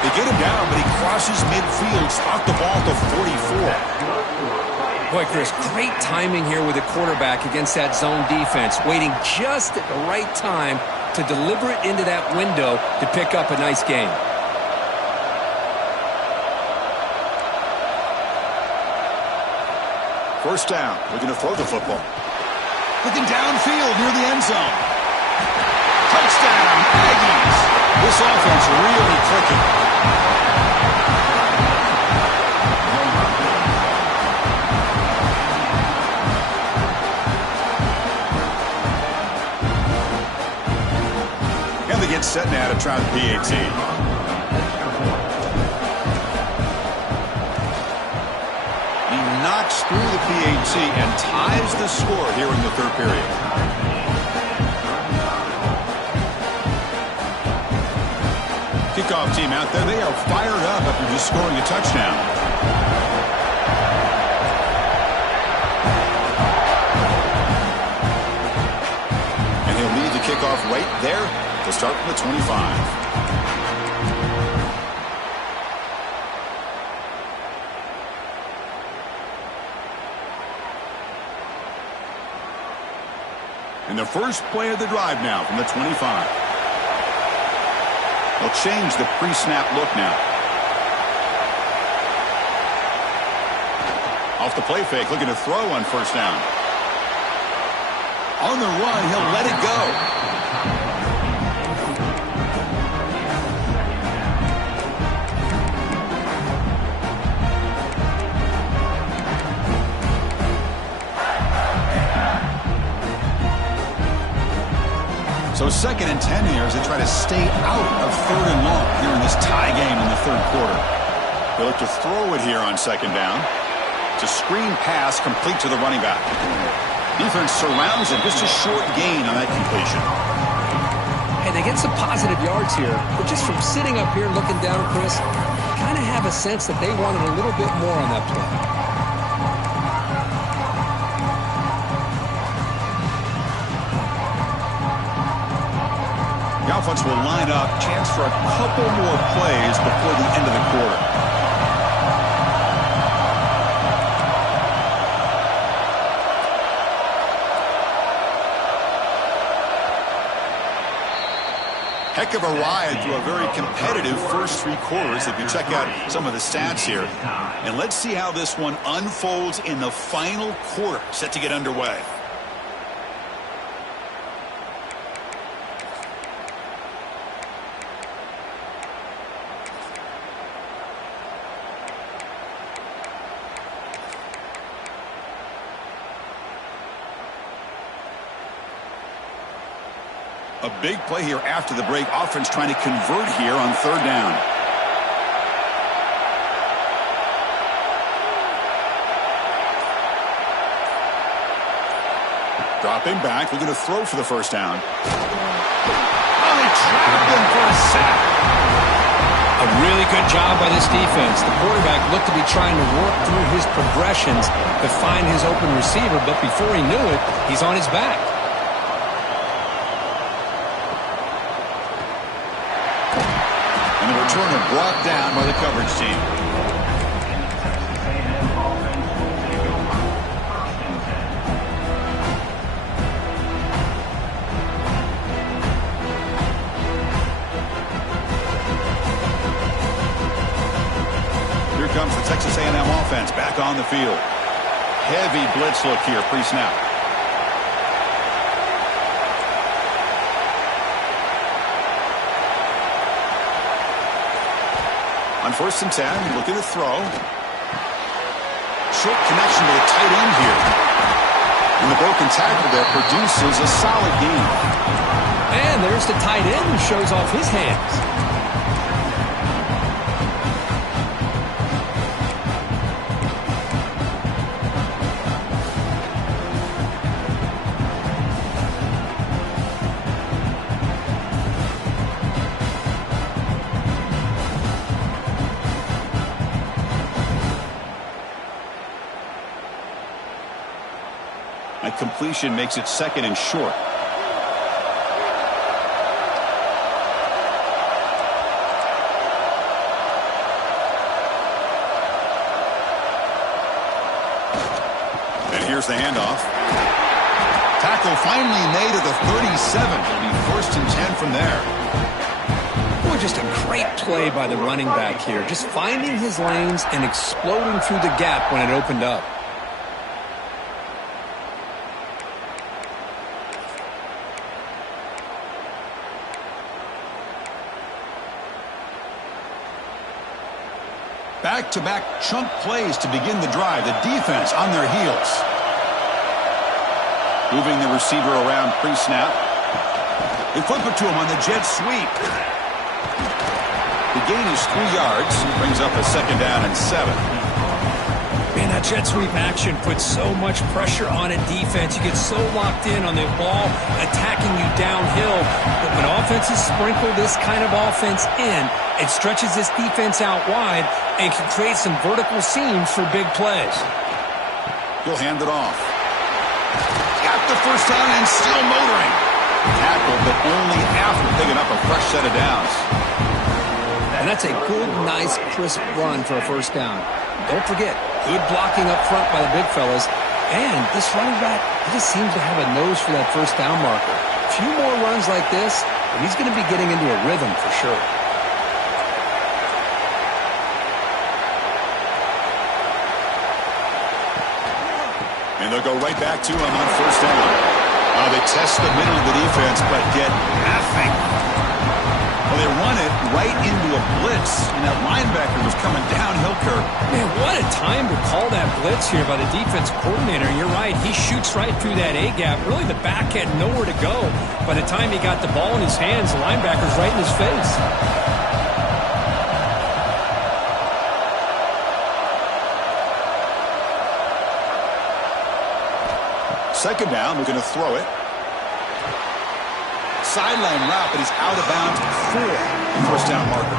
They get him down, but he crosses midfield, stopped the ball to 44. Boy, Chris, great timing here with the quarterback against that zone defense, waiting just at the right time to deliver it into that window to pick up a nice gain. First down, looking to throw the football. Looking downfield near the end zone. Touchdown, Aggies. This offense really clicking. And they get set now to try the PAT. Knocks through the PAT and ties the score here in the 3rd period. Kickoff team out there. They are fired up after just scoring a touchdown. And he'll lead the kickoff right there to start from the 25. And the first play of the drive now from the 25. They'll change the pre-snap look now. Off the play fake, looking to throw on 1st down. On the run, he'll let it go. So 2nd and 10 here as they try to stay out of 3rd and long here in this tie game in the 3rd quarter. He'll look to throw it here on second down. It's a screen pass complete to the running back. Defense surrounds him. Just a short gain on that completion. Hey, they get some positive yards here, but just from sitting up here looking down, Chris, kind of have a sense that they wanted a little bit more on that play. The offense will line up. Chance for a couple more plays before the end of the quarter. Heck of a ride through a very competitive first three quarters if you check out some of the stats here. And let's see how this one unfolds in the final quarter, set to get underway. A big play here after the break. Offense trying to convert here on third down. Dropping back, looking to throw for the first down. Oh, they trapped him for a sack. A really good job by this defense. The quarterback looked to be trying to work through his progressions to find his open receiver, but before he knew it, he's on his back. And the returner brought down by the coverage team. Here comes the Texas A&M offense back on the field. Heavy blitz look here pre-snap. On 1st and 10, looking to throw. Short connection to the tight end here. And the broken tackle there produces a solid gain. And there's the tight end who shows off his hands. Completion makes it 2nd and short. And here's the handoff. Tackle finally made at the 37. It'll be 1st and 10 from there. Boy, just a great play by the running back here. Just finding his lanes and exploding through the gap when it opened up. Back-to-back chunk plays to begin the drive. The defense on their heels. Moving the receiver around pre-snap. They flip it to him on the jet sweep. The gain is 3 yards. Brings up a 2nd down and 7. Man, that jet sweep action puts so much pressure on a defense. You get so locked in on the ball attacking you downhill. But when offenses sprinkle this kind of offense in, it stretches this defense out wide and can create some vertical seams for big plays. He'll hand it off. Got the first down and still motoring. Tackled, but only after picking up a fresh set of downs. And that's a good, nice, crisp run for a first down. Don't forget, good blocking up front by the big fellas. And this running back, he just seems to have a nose for that first down marker. A few more runs like this, and he's going to be getting into a rhythm for sure. And they'll go right back to him on 1st down. They test the middle of the defense, but get nothing. Well, they run it right into a blitz, and that linebacker was coming downhill, Kirk. Man, what a time to call that blitz here by the defense coordinator. You're right, he shoots right through that A-gap. Really, the back had nowhere to go. By the time he got the ball in his hands, the linebacker's right in his face. second down, looking to throw it. Sideline route, but he's out of bounds for the first down marker.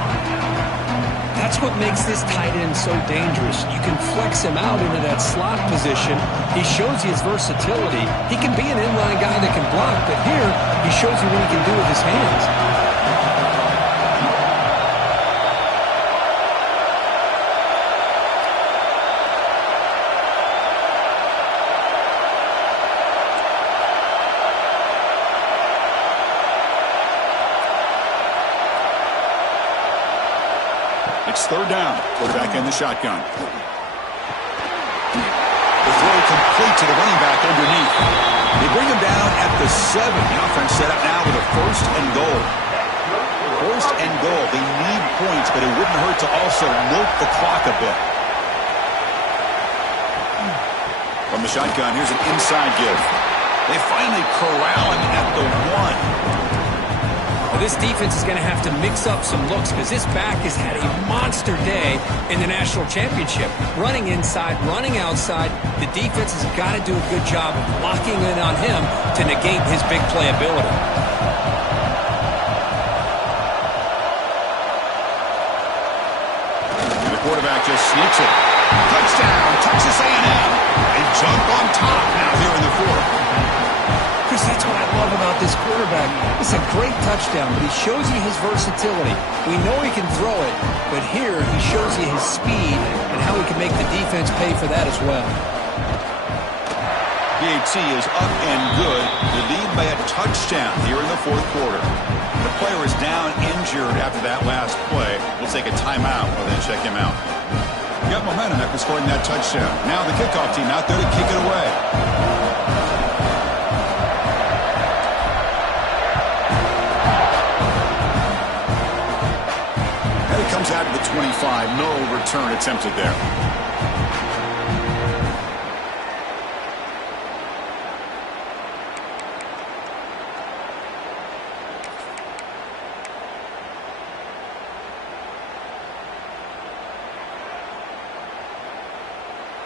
That's what makes this tight end so dangerous. You can flex him out into that slot position. He shows you his versatility. He can be an inline guy that can block, but here he shows you what he can do with his hands. It's third down. Quarterback in the shotgun. The throw complete to the running back underneath. They bring him down at the 7. The offense set up now with a first and goal. First and goal. They need points, but it wouldn't hurt to also milk the clock a bit. From the shotgun, here's an inside give. They finally corral him at the 1. Well, this defense is going to have to mix up some looks because this back has had a monster day in the national championship. Running inside, running outside. The defense has got to do a good job of locking in on him to negate his big play ability. And the quarterback just sneaks it. Touchdown, Texas A&M. They jump on top now here in the 4th. Chris, that's what I love about this quarterback. It's a great touchdown, but he shows you his versatility. We know he can throw it, but here he shows you his speed and how he can make the defense pay for that as well. PAT is up and good. The lead by a touchdown here in the 4th quarter. The player is down injured after that last play. We'll take a timeout and then check him out. We got momentum after scoring that touchdown. Now the kickoff team out there to kick it away. Comes out of the 25. No return attempted there.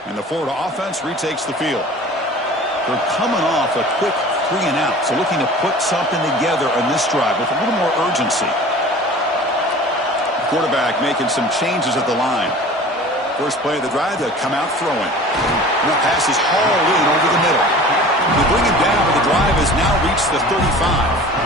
And the Florida offense retakes the field. They're coming off a quick 3 and out, so looking to put something together on this drive with a little more urgency. Quarterback making some changes at the line. First play of the drive, they'll come out throwing. And the pass is hauled in over the middle. They bring him down, but the drive has now reached the 35.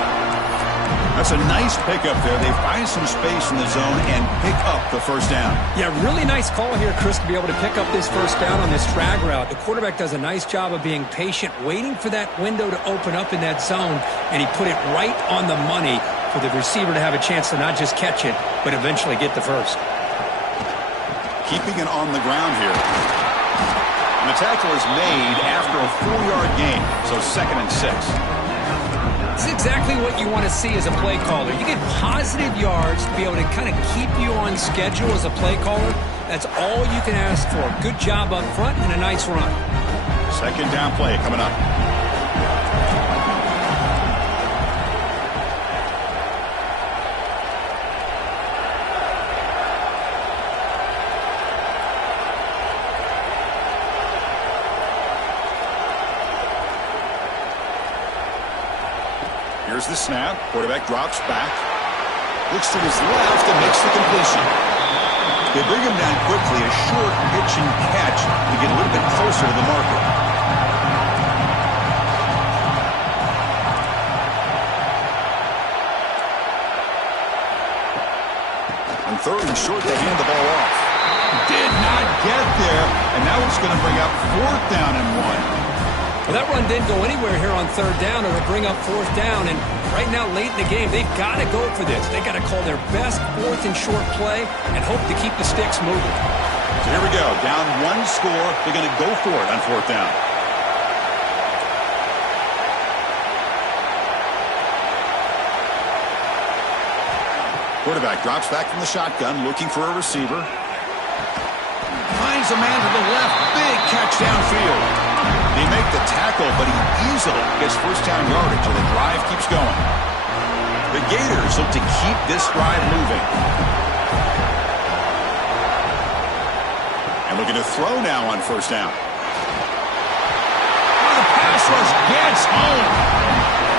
That's a nice pickup there. They find some space in the zone and pick up the first down. Yeah, really nice call here, Chris, to be able to pick up this first down on this drag route. The quarterback does a nice job of being patient, waiting for that window to open up in that zone, and he put it right on the money for the receiver to have a chance to not just catch it, but eventually get the first. Keeping it on the ground here. And the tackle is made after a 4-yard gain, so 2nd and 6. It's exactly what you want to see as a play caller. You get positive yards to be able to kind of keep you on schedule as a play caller. That's all you can ask for. Good job up front and a nice run. Second down play coming up. Here's the snap. Quarterback drops back. Looks to his left and makes the completion. They bring him down quickly. A short pitch and catch to get a little bit closer to the marker. On 3rd and short, they hand the ball off. Did not get there. And now it's going to bring up 4th down and 1. Well, that run didn't go anywhere here on 3rd down. It'll bring up 4th down. And right now, late in the game, they've got to go for this. They've got to call their best 4th and short play and hope to keep the sticks moving. So here we go. Down 1 score. They're going to go for it on 4th down. Quarterback drops back from the shotgun, looking for a receiver. Finds a man to the left. Big catch downfield. They make the tackle, but he easily gets first down yardage, and the drive keeps going. The Gators look to keep this drive moving. And looking to throw now on first down. Oh, the pass rush gets home.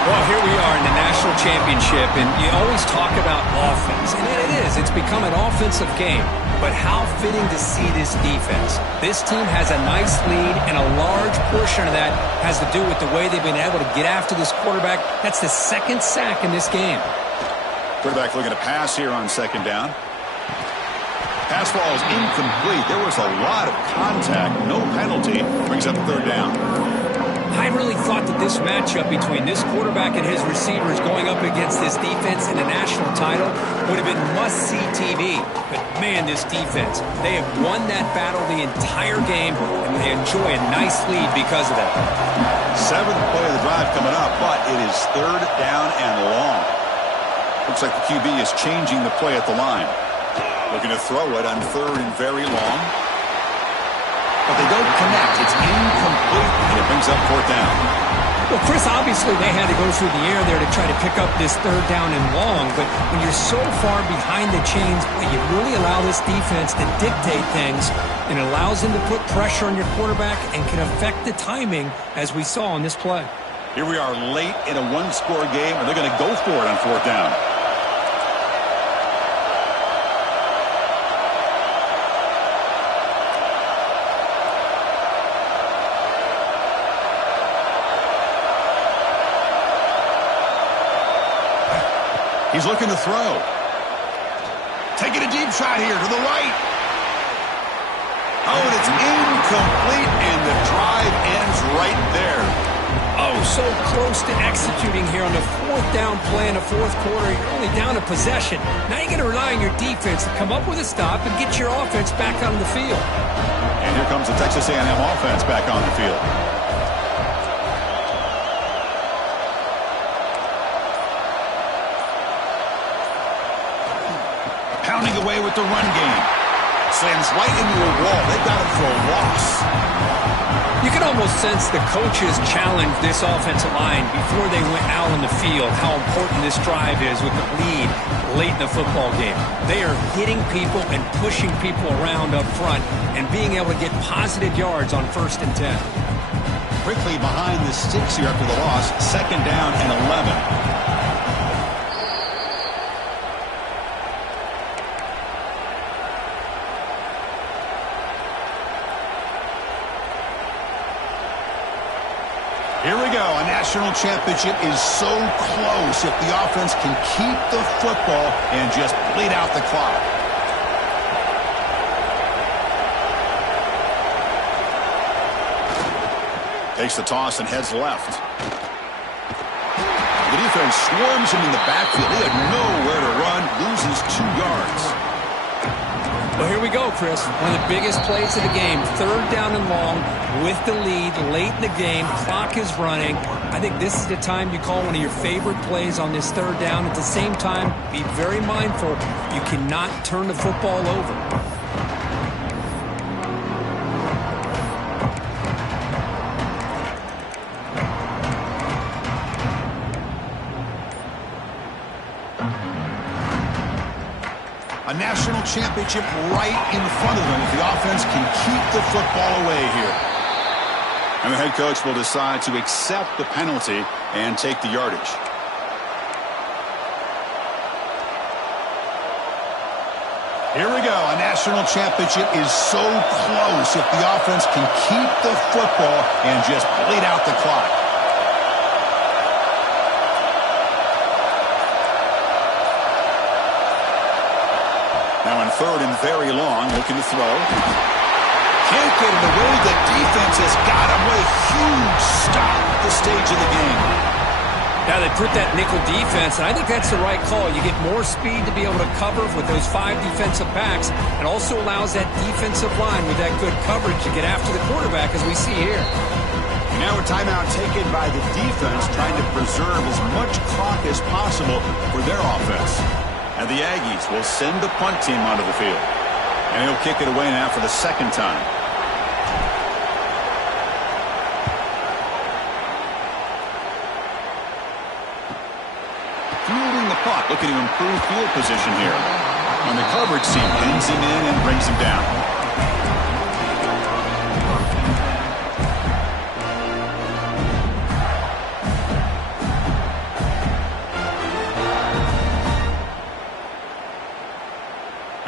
Well, here we are in the national championship, and you always talk about offense, and it is. It's become an offensive game. But how fitting to see this defense. This team has a nice lead, and a large portion of that has to do with the way they've been able to get after this quarterback. That's the second sack in this game. Quarterback looking to pass here on second down. Pass ball is incomplete. There was a lot of contact. No penalty. Brings up third down. I really thought that this matchup between this quarterback and his receivers going up against this defense in a national title would have been must-see TV. But, man, this defense, they have won that battle the entire game, and they enjoy a nice lead because of that. Seventh play of the drive coming up, but it is third down and long. Looks like the QB is changing the play at the line. Looking to throw it on third and very long. But they don't connect. It's incomplete, and it brings up fourth down. Well, Chris, obviously they had to go through the air there to try to pick up this third down and long, but when you're so far behind the chains, you really allow this defense to dictate things, and it allows them to put pressure on your quarterback and can affect the timing, as we saw on this play. Here we are late in a one-score game, and they're going to go for it on fourth down. He's looking to throw. Taking a deep shot here to the right. Oh, and it's incomplete, and the drive ends right there. Oh, so close to executing here on the fourth down play in the fourth quarter. You're only down a possession. Now you're going to rely on your defense to come up with a stop and get your offense back on the field. And here comes the Texas A&M offense back on the field. Pounding away with the run game. Slams right into a wall. They've got him for a loss. You can almost sense the coaches challenge this offensive line before they went out on the field, how important this drive is with the lead late in the football game. They are hitting people and pushing people around up front and being able to get positive yards on 1st and 10. Quickly behind the sticks here after the loss. Second down and 11. Here we go. A national championship is so close if the offense can keep the football and just bleed out the clock. Takes the toss and heads left. The defense swarms him in the backfield. They had nowhere to run. Loses 2 yards. Well, here we go, Chris. One of the biggest plays of the game. Third down and long with the lead late in the game. Clock is running. I think this is the time you call one of your favorite plays on this third down. At the same time, be very mindful. You cannot turn the football over. A national championship right in front of them if the offense can keep the football away here. And the head coach will decide to accept the penalty and take the yardage. Here we go. A national championship is so close if the offense can keep the football and just bleed out the clock. Now in third and very long, looking to throw. Can't get it away. The defense has got him with a huge stop at the stage of the game. Now they put that nickel defense, and I think that's the right call. You get more speed to be able to cover with those 5 defensive backs. It also allows that defensive line with that good coverage to get after the quarterback, as we see here. Now a timeout taken by the defense, trying to preserve as much clock as possible for their offense. And the Aggies will send the punt team onto the field. And he'll kick it away now for the second time. Fielding the puck, looking to improve field position here. And the coverage team pins him in and brings him down.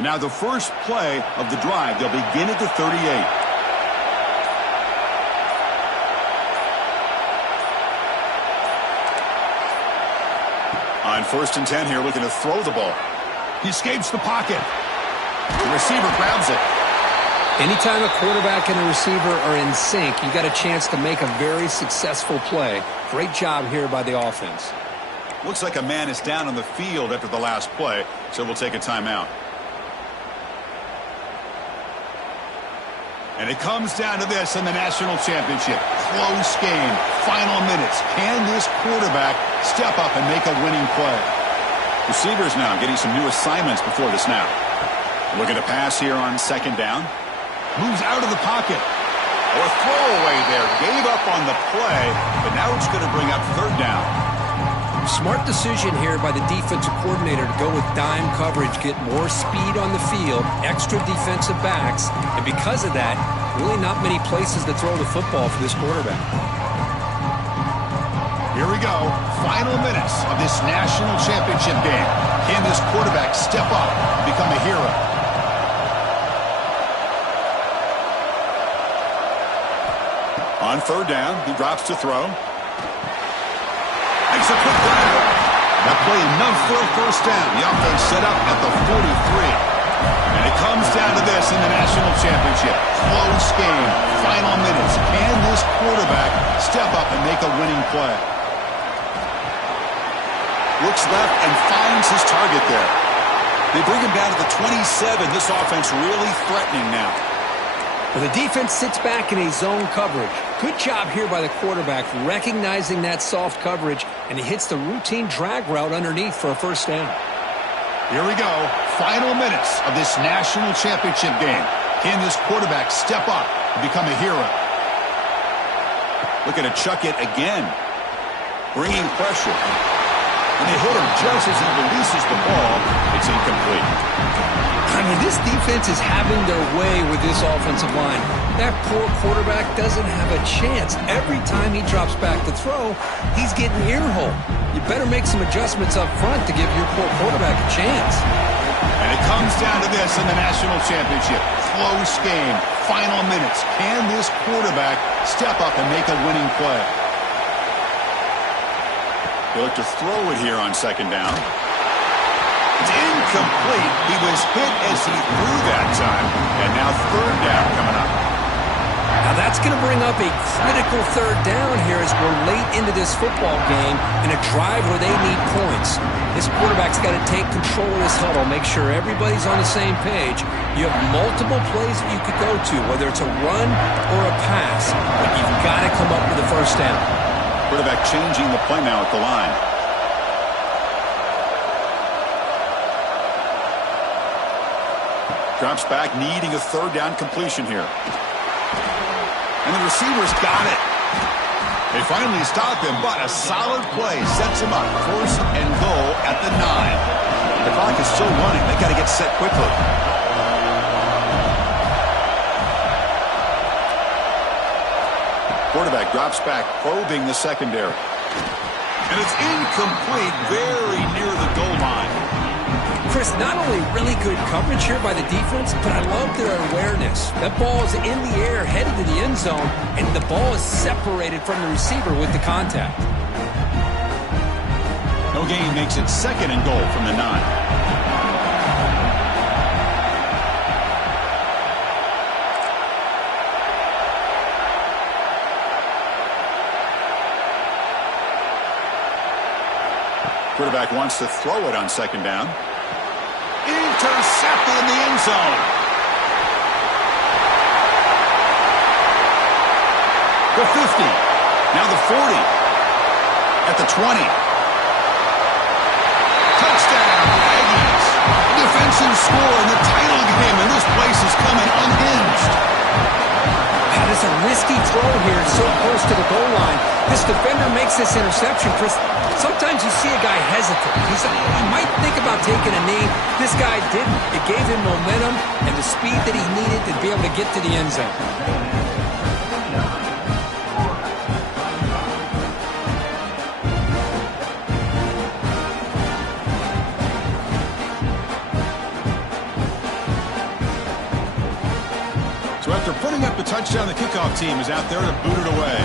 And now the first play of the drive. They'll begin at the 38. On 1st and 10 here, looking to throw the ball. He escapes the pocket. The receiver grabs it. Anytime a quarterback and a receiver are in sync, you got a chance to make a very successful play. Great job here by the offense. Looks like a man is down on the field after the last play, so we'll take a timeout. And it comes down to this in the national championship. Close game. Final minutes. Can this quarterback step up and make a winning play? Receivers now getting some new assignments before the snap. Looking to pass here on 2nd down. Moves out of the pocket. Oh, a throwaway there. Gave up on the play, but now it's going to bring up 3rd down. Smart decision here by the defensive coordinator to go with dime coverage, get more speed on the field, extra defensive backs, and because of that, really not many places to throw the football for this quarterback. Here we go. Final minutes of this national championship game. Can this quarterback step up and become a hero? On 3rd down, he drops to throw. Makes a quick grab. That play enough for a 1st down. The offense set up at the 43. And it comes down to this in the national championship. Close game. Final minutes. Can this quarterback step up and make a winning play? Looks left and finds his target there. They bring him down to the 27. This offense really threatening now. Well, the defense sits back in a zone coverage. Good job here by the quarterback recognizing that soft coverage, and he hits the routine drag route underneath for a 1st down. Here we go. Final minutes of this national championship game. Can this quarterback step up and become a hero? Looking to chuck it again. Bringing pressure. And they hit him just as he releases the ball. It's incomplete. I mean, this defense is having their way with this offensive line. That poor quarterback doesn't have a chance. Every time he drops back to throw, he's getting earholed. You better make some adjustments up front to give your poor quarterback a chance. And it comes down to this in the national championship. Close game. Final minutes. Can this quarterback step up and make a winning play? They look to throw it here on 2nd down. It's incomplete. He was hit as he threw that time. And now 3rd down coming up. Now that's going to bring up a critical 3rd down here as we're late into this football game in a drive where they need points. This quarterback's got to take control of this huddle, make sure everybody's on the same page. You have multiple plays that you could go to, whether it's a run or a pass, but you've got to come up with a 1st down. Quarterback changing the play now at the line. Drops back, needing a 3rd down completion here. And the receiver's got it. They finally stop him, but a solid play sets him up. 1st and goal at the 9. The clock is still running. They got to get set quickly. Quarterback drops back, probing the secondary. And it's incomplete, very near the goal line. Chris, not only really good coverage here by the defense, but I love their awareness. That ball is in the air, headed to the end zone, and the ball is separated from the receiver with the contact. No gain makes it 2nd and goal from the 9. Quarterback wants to throw it on 2nd down. Intercepted in the end zone. The 50. Now the 40. At the 20. Touchdown, Aggies. Defensive score in the title game, and this place is coming unhinged. That is a risky throw here, so close to the goal line. This defender makes this interception, Chris. Sometimes you see a guy hesitate. He might think about taking a knee. This guy didn't. It gave him momentum and the speed that he needed to be able to get to the end zone. So after putting up the touchdown, the kickoff team is out there to boot it away.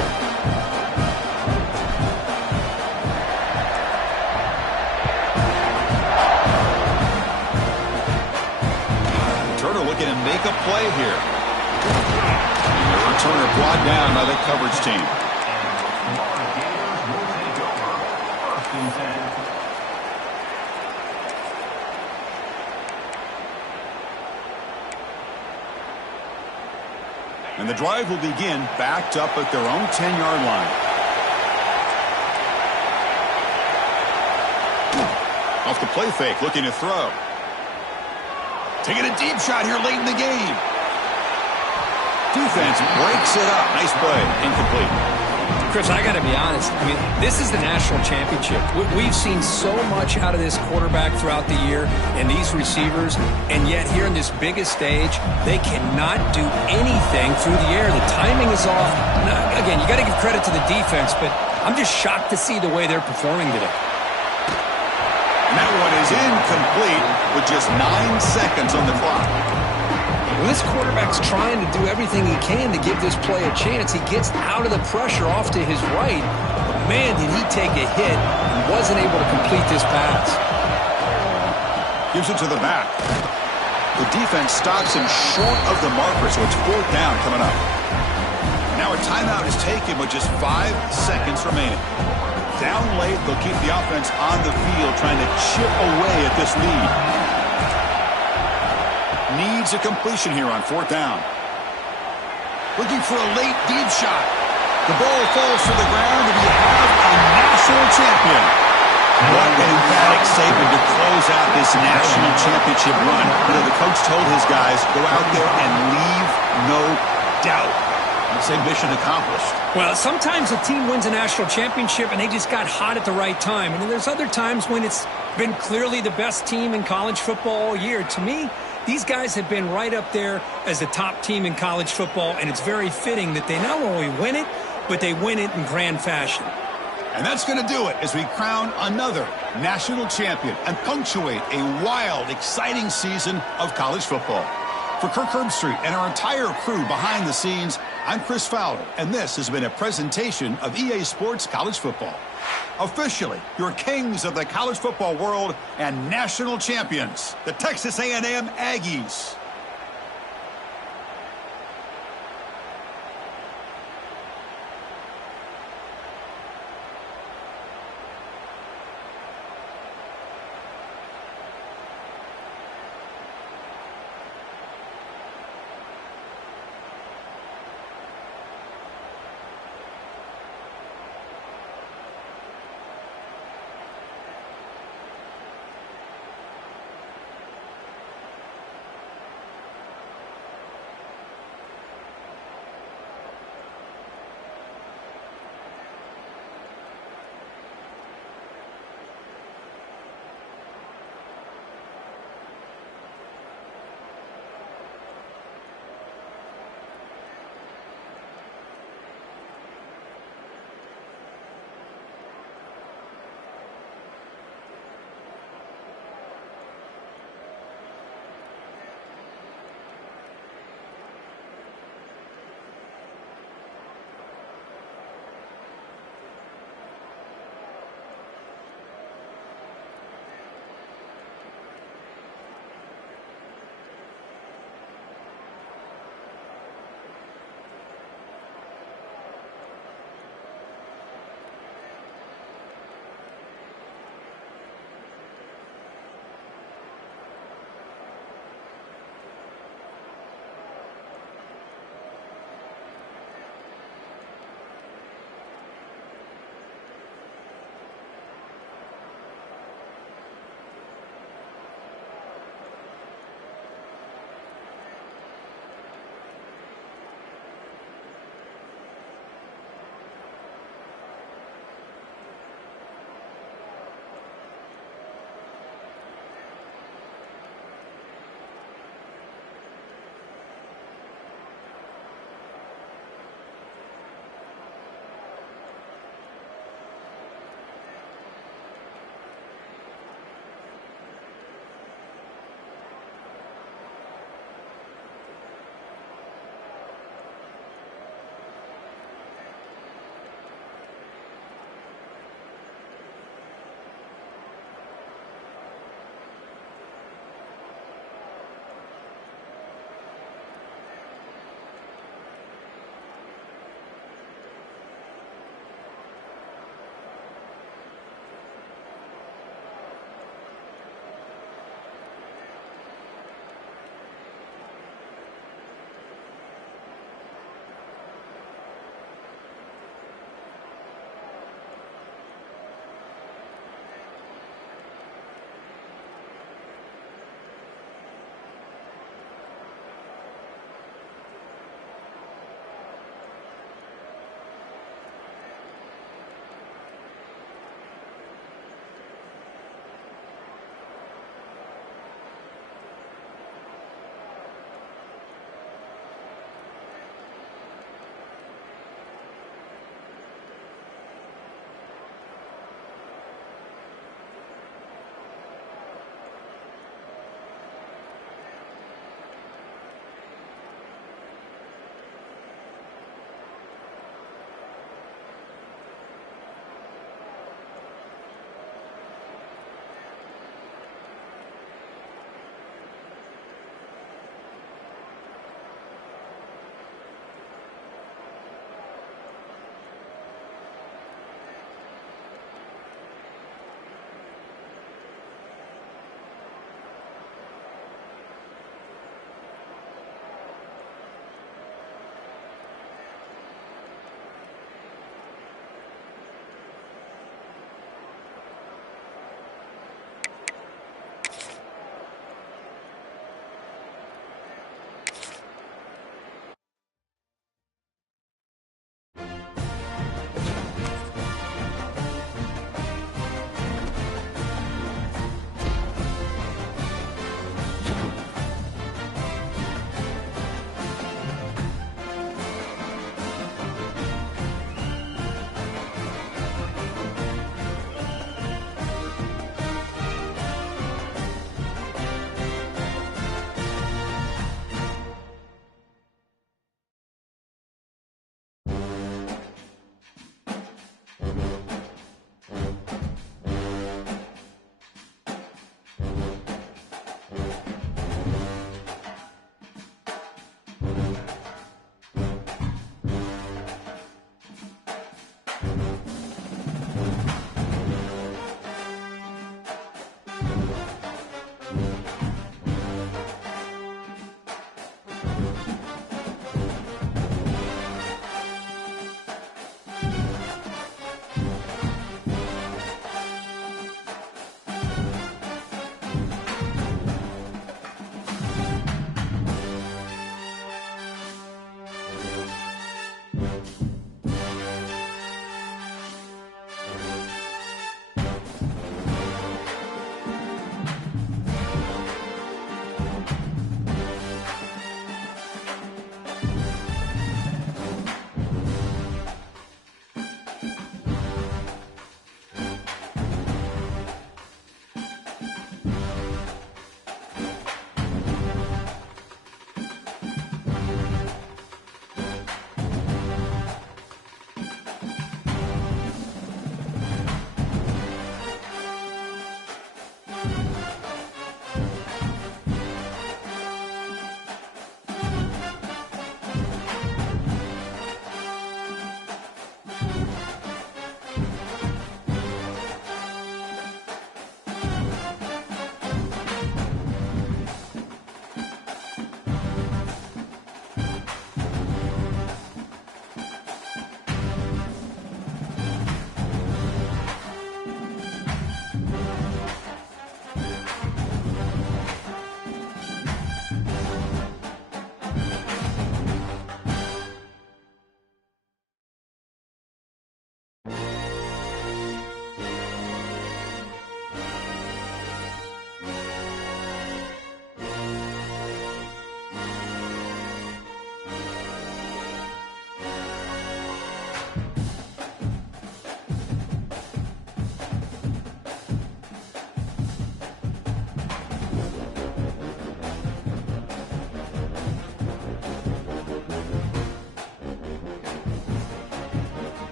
Turner looking to make a play here. And the returner brought down by the coverage team. And the drive will begin backed up at their own 10-yard line. Off the play fake, looking to throw. Taking a deep shot here late in the game. Defense breaks it up. Nice play. Incomplete. Chris, I got to be honest. I mean, this is the national championship. We've seen so much out of this quarterback throughout the year and these receivers, and yet here in this biggest stage, they cannot do anything through the air. The timing is off. Now, again, you got to give credit to the defense, but I'm just shocked to see the way they're performing today. And that one is incomplete with just 9 seconds on the clock. When this quarterback's trying to do everything he can to give this play a chance, he gets out of the pressure off to his right. But man, did he take a hit and wasn't able to complete this pass. Gives it to the back. The defense stops him short of the marker, so it's 4th down coming up. Now a timeout is taken with just 5 seconds remaining. Down late, they'll keep the offense on the field trying to chip away at this lead. Needs a completion here on 4th down. Looking for a late deep shot. The ball falls to the ground, and we have a national champion. What an emphatic statement to close out this national championship run. You know, the coach told his guys, go out there and leave no doubt. I'd say mission accomplished. Well, sometimes a team wins a national championship and they just got hot at the right time. And then there's other times when it's been clearly the best team in college football all year. To me, these guys have been right up there as the top team in college football, and it's very fitting that they not only win it, but they win it in grand fashion. And that's going to do it as we crown another national champion and punctuate a wild, exciting season of college football. For Kirk Herbstreit and our entire crew behind the scenes, I'm Chris Fowler, and this has been a presentation of EA Sports College Football. Officially, your kings of the college football world and national champions, the Texas A&M Aggies.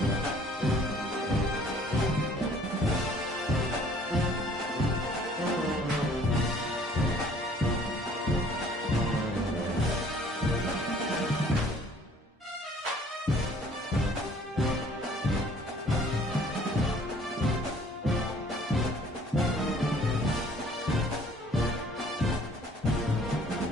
A&M.